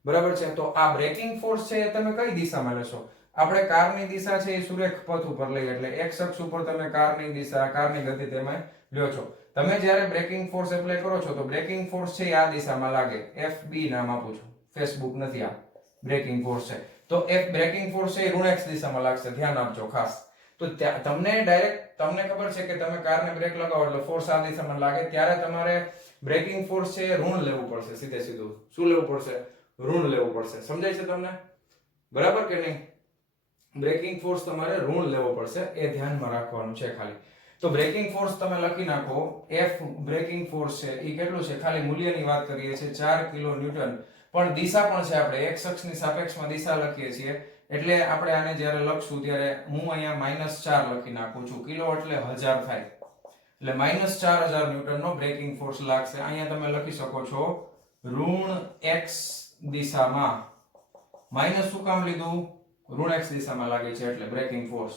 બરાબર છે. તો આ બ્રેકિંગ ફોર્સ છે એ તમે કઈ દિશામાં લેશો. આપણે કારની દિશા છે એ સુરેખ પથ ઉપર લઈએ એટલે x અક્ષ ઉપર તમે કારની દિશા કારની ગતિ તેમાં લ્યો છો. તમે જ્યારે બ્રેકિંગ ફોર્સ એપ્લાય કરો છો તો બ્રેકિંગ ફોર્સ છે આ દિશામાં લાગે. FB નામ આપું છું, ફેસબુક નથી, આ બ્રેકિંગ ફોર્સ છે. તો F બ્રેકિંગ ફોર્સ છે એ ઋણ x દિશામાં લાગશે, ધ્યાન આપજો ખાસ. તો તમને ખબર છે કે તમે કારને બ્રેક લગાવો એટલે ફોર્સ આ દિશામાં લાગે, ત્યારે તમારે બ્રેકિંગ ફોર્સ છે એ ઋણ લેવું પડશે. સીધે સીધું શું લેવું પડશે? ઋણ લેવું પડશે. સમજાય છે તમને બરાબર કે નહીં? બ્રેકિંગ ફોર્સ તમારે ઋણ લેવો પડશે, એ ધ્યાનમાં રાખવાનું છે ખાલી. તો બ્રેકિંગ ફોર્સ તમે લખી નાખો. F બ્રેકિંગ ફોર્સ છે એ કેટલું છે, ખાલી મૂલ્યની વાત કરીએ છીએ 4 કિલો ન્યૂટન. પણ દિશા પણ છે, આપણે x અક્ષની સાપેક્ષમાં દિશા લખીએ છીએ એટલે આપણે આને જ્યારે લખશું ત્યારે હું અહીંયા -4 લખી નાખું છું. કિલો એટલે 1000 થાય એટલે -4000 ન્યૂટનનો બ્રેકિંગ ફોર્સ લાગશે. અહીંયા તમે લખી શકો છો ઋણ x દિશામાં. માઈનસ શું કામ લીધું? ઋણ x દિશામાં લાગે છે એટલે બ્રેકિંગ ફોર્સ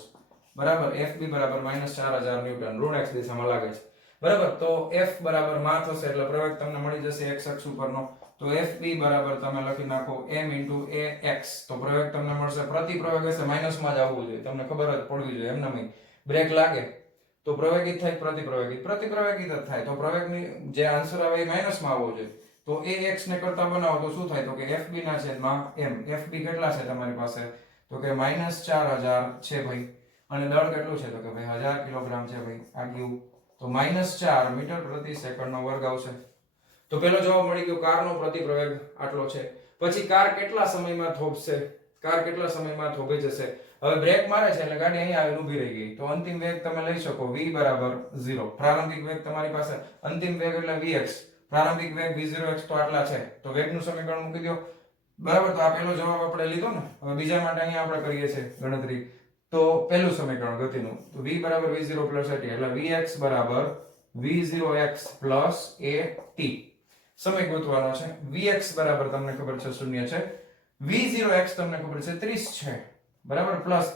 બરાબર. FB બરાબર -4000 ન્યૂટન ઋણ x દિશામાં લાગે છે બરાબર. તો F બરાબર માં થશે એટલે પ્રવેગ તમને મળી જશે x અક્ષ ઉપરનો. તો FB બરાબર તમે લખી નાખો m * ax. તો પ્રવેગ તમને મળશે, પ્રતિપ્રવેગ હશે માઈનસમાં જ આવવું જોઈએ, તમને ખબર જ પડવી જોઈએ. એમ નહીં બ્રેક લાગે તો પ્રવેગિત થાય, પ્રતિપ્રવેગિત જ થાય. તો પ્રવેગની જે આન્સર આવે એ માઈનસમાં આવવો જોઈએ. તો ax ને કરતા બનાવો તો શું થાય? તો કે FB ના છેદમાં m. FB કેટલા છે તમારી પાસે? તો કે -4000 છે ભાઈ. અને દળ કેટલું છે? તો કે ભાઈ 1000 કિલોગ્રામ છે ભાઈ. આ ગયું તો -4 મીટર પ્રતિ સેકન્ડનો વર્ગ આવશે. તો પેલો જવાબ મળી ગયો, કારનો પ્રતિપ્રવેગ આટલો છે. પછી કાર કેટલા સમયમાં થોભશે? કાર કેટલા સમયમાં થોભી જશે? હવે બ્રેક મારે છે એટલે ગાડી અહીંયા આવીને ઊભી રહી ગઈ. તો અંતિમ વેગ તમે લઈ શકો v બરાબર 0. પ્રારંભિક વેગ તમારી પાસે, અંતિમ વેગ એટલે vx, પ્રારંભિક વેગ v0x તો આટલા છે. તો વેગનું સમીકરણ મૂકી દો. બરાબર, તો આ પહેલો જવાબ આપણે લીધો ને. હવે બીજા માટે અહીંયા આપણે કરીએ છીએ ગણતરી. તો પહેલું સમીકરણ ગતિનું, તો v બરાબર v0 + at એટલે vx બરાબર v0x + at. સમય ગોતવાનો છે. vx બરાબર તમને ખબર છે 0 છે, v0x તમને ખબર છે 30 છે, બરાબર, પ્લસ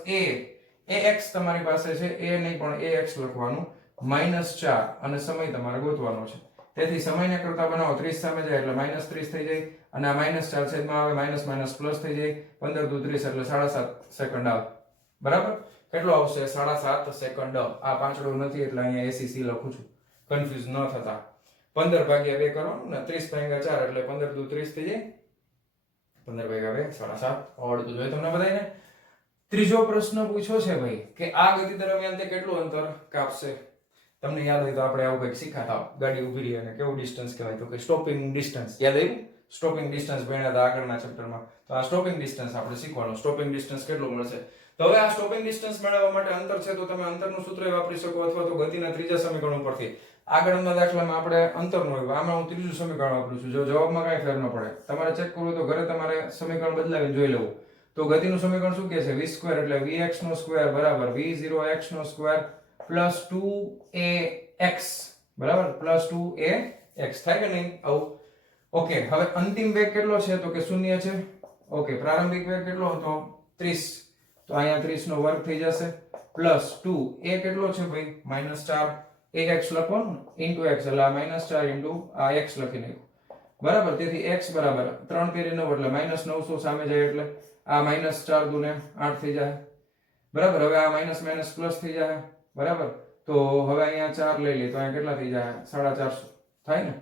ax તમારી પાસે છે, a નહીં પણ ax લખવાનું, -4 અને સમય તમારે ગોતવાનો છે. તેથી સમયને કરતા બનાવો, 30 સામે જાય એટલે -30 થઈ જાય અને આ -4 છેદમાં આવે, માઇનસ માઇનસ પ્લસ થઈ જાય, 15 દુ 30 એટલે 7.5 સેકન્ડ આવે. બરાબર, કેટલો આવશે? 7.5 સેકન્ડ. આ પાંચડો નથી એટલે અહીંયા ACC લખું છું, કન્ફ્યુઝ ન થતા. 15 ભાગ્યા 2 કરવાનું ને, 30 ભાગ્યા 4 એટલે 15 દુ 30 થઈ જાય, 15 ભાગ્યા 2 7.5. આવડતું જોઈએ તમને બધાને. ત્રીજો પ્રશ્ન પૂછ્યો છે ભાઈ કે આ ગતિ દરમિયાન તે કેટલું અંતર કાપશે? તમને યાદ હોય તો આપણે આવું કંઈક શીખાતા, ગાડી ઊભી રહી અને કેવું ડિસ્ટન્સ કહેવાય, તો કે સ્ટોપિંગ ડિસ્ટન્સ. યાદ આવ્યું? સ્ટોપિંગ ડિસ્ટન્સ ભણ્યા હતા આગળના ચેપ્ટરમાં. તો આ સ્ટોપિંગ ડિસ્ટન્સ આપણે શીખવાનું, સ્ટોપિંગ ડિસ્ટન્સ કેટલું મળશે. તો હવે આ સ્ટોપિંગ ડિસ્ટન્સ મેળવવા માટે અંતર છે તો તમે અંતરનું સૂત્ર વાપરી શકો, અથવા તો ગતિના ત્રીજા સમીકરણ ઉપરથી. આગળના દાખલામાં આપણે અંતરનું આવ્યું, આમાં હું ત્રીજું સમીકરણ વાપરું છું. જો જવાબમાં કાંઈ ફેર ન પડે, તમારે ચેક કરવું તો ઘરે તમારે સમીકરણ બદલાવીને જોઈ લેવું. તો ગતિનું સમીકરણ શું કહે છે? v² એટલે vx² બરાબર v0x² પ્લસ 2ax બરાબર, પ્લસ 2ax થાય કે નહીં આવું? ઓકે, હવે અંતિમ વેગ કેટલો છે? તો કે 0 છે. ઓકે, પ્રારંભિક વેગ કેટલો હતો? 30. તો અહીંયા 30 નો વર્ગ થઈ જશે, પ્લસ 2 a કેટલો છે ભાઈ? -4 ax લખવાનું ઇન્ટુ x એટલે -4 ઇન્ટુ આ x લખી નાખ્યું, બરાબર. તેથી x બરાબર 3 તેરી 9 એટલે -900 સામે જાય એટલે આ -4 દુ 8 થઈ જાય, બરાબર. હવે આ માઇનસ માઇનસ પ્લસ થઈ જાય, બરાબર. તો હવે અહીંયા 4 લઈ લે તો અહીંયા કેટલા થઈ જાય? 450 થાય ને,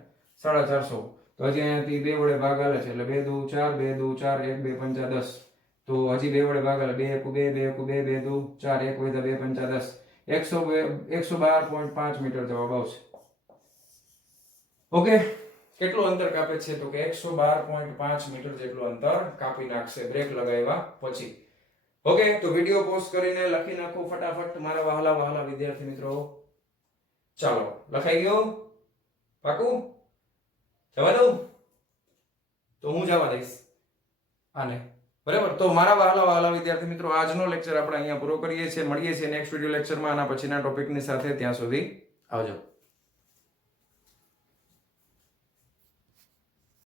450. તો હજી અહીંયાથી 2 વડે ભાગ આલે છે એટલે 2 દુ 4, 2 દુ 4, 1 2 5 10. તો હજી 2 વડે ભાગ આલે, 2 1 2 2 1 2 2 દુ 4, 1 વધ્યા 2 5 10, 112.5 મીટર જવાબ આવશે. ઓકે, કેટલું અંતર કાપે છે? તો કે 112.5 મીટર જેટલું અંતર કાપી નાખશે બ્રેક લગાવ્યા પછી. ઓકે, તો વિડિયો પોઝ કરીને લખી નાખો ફટાફટ મારા વહાલા વહાલા વિદ્યાર્થી મિત્રો. ચાલો, લખાઈ ગયો? પાકું? જવા દઉં? તો હું જવા દઈશ આને, બરાબર. તો મારા વહાલા વહાલા વિદ્યાર્થી મિત્રો, આજનો લેક્ચર આપણે અહીંયા પૂરો કરીએ છીએ. મળીએ છીએ નેક્સ્ટ વિડિયો લેક્ચરમાં આના પછીના ટોપિકની સાથે. ત્યાં સુધી આવજો.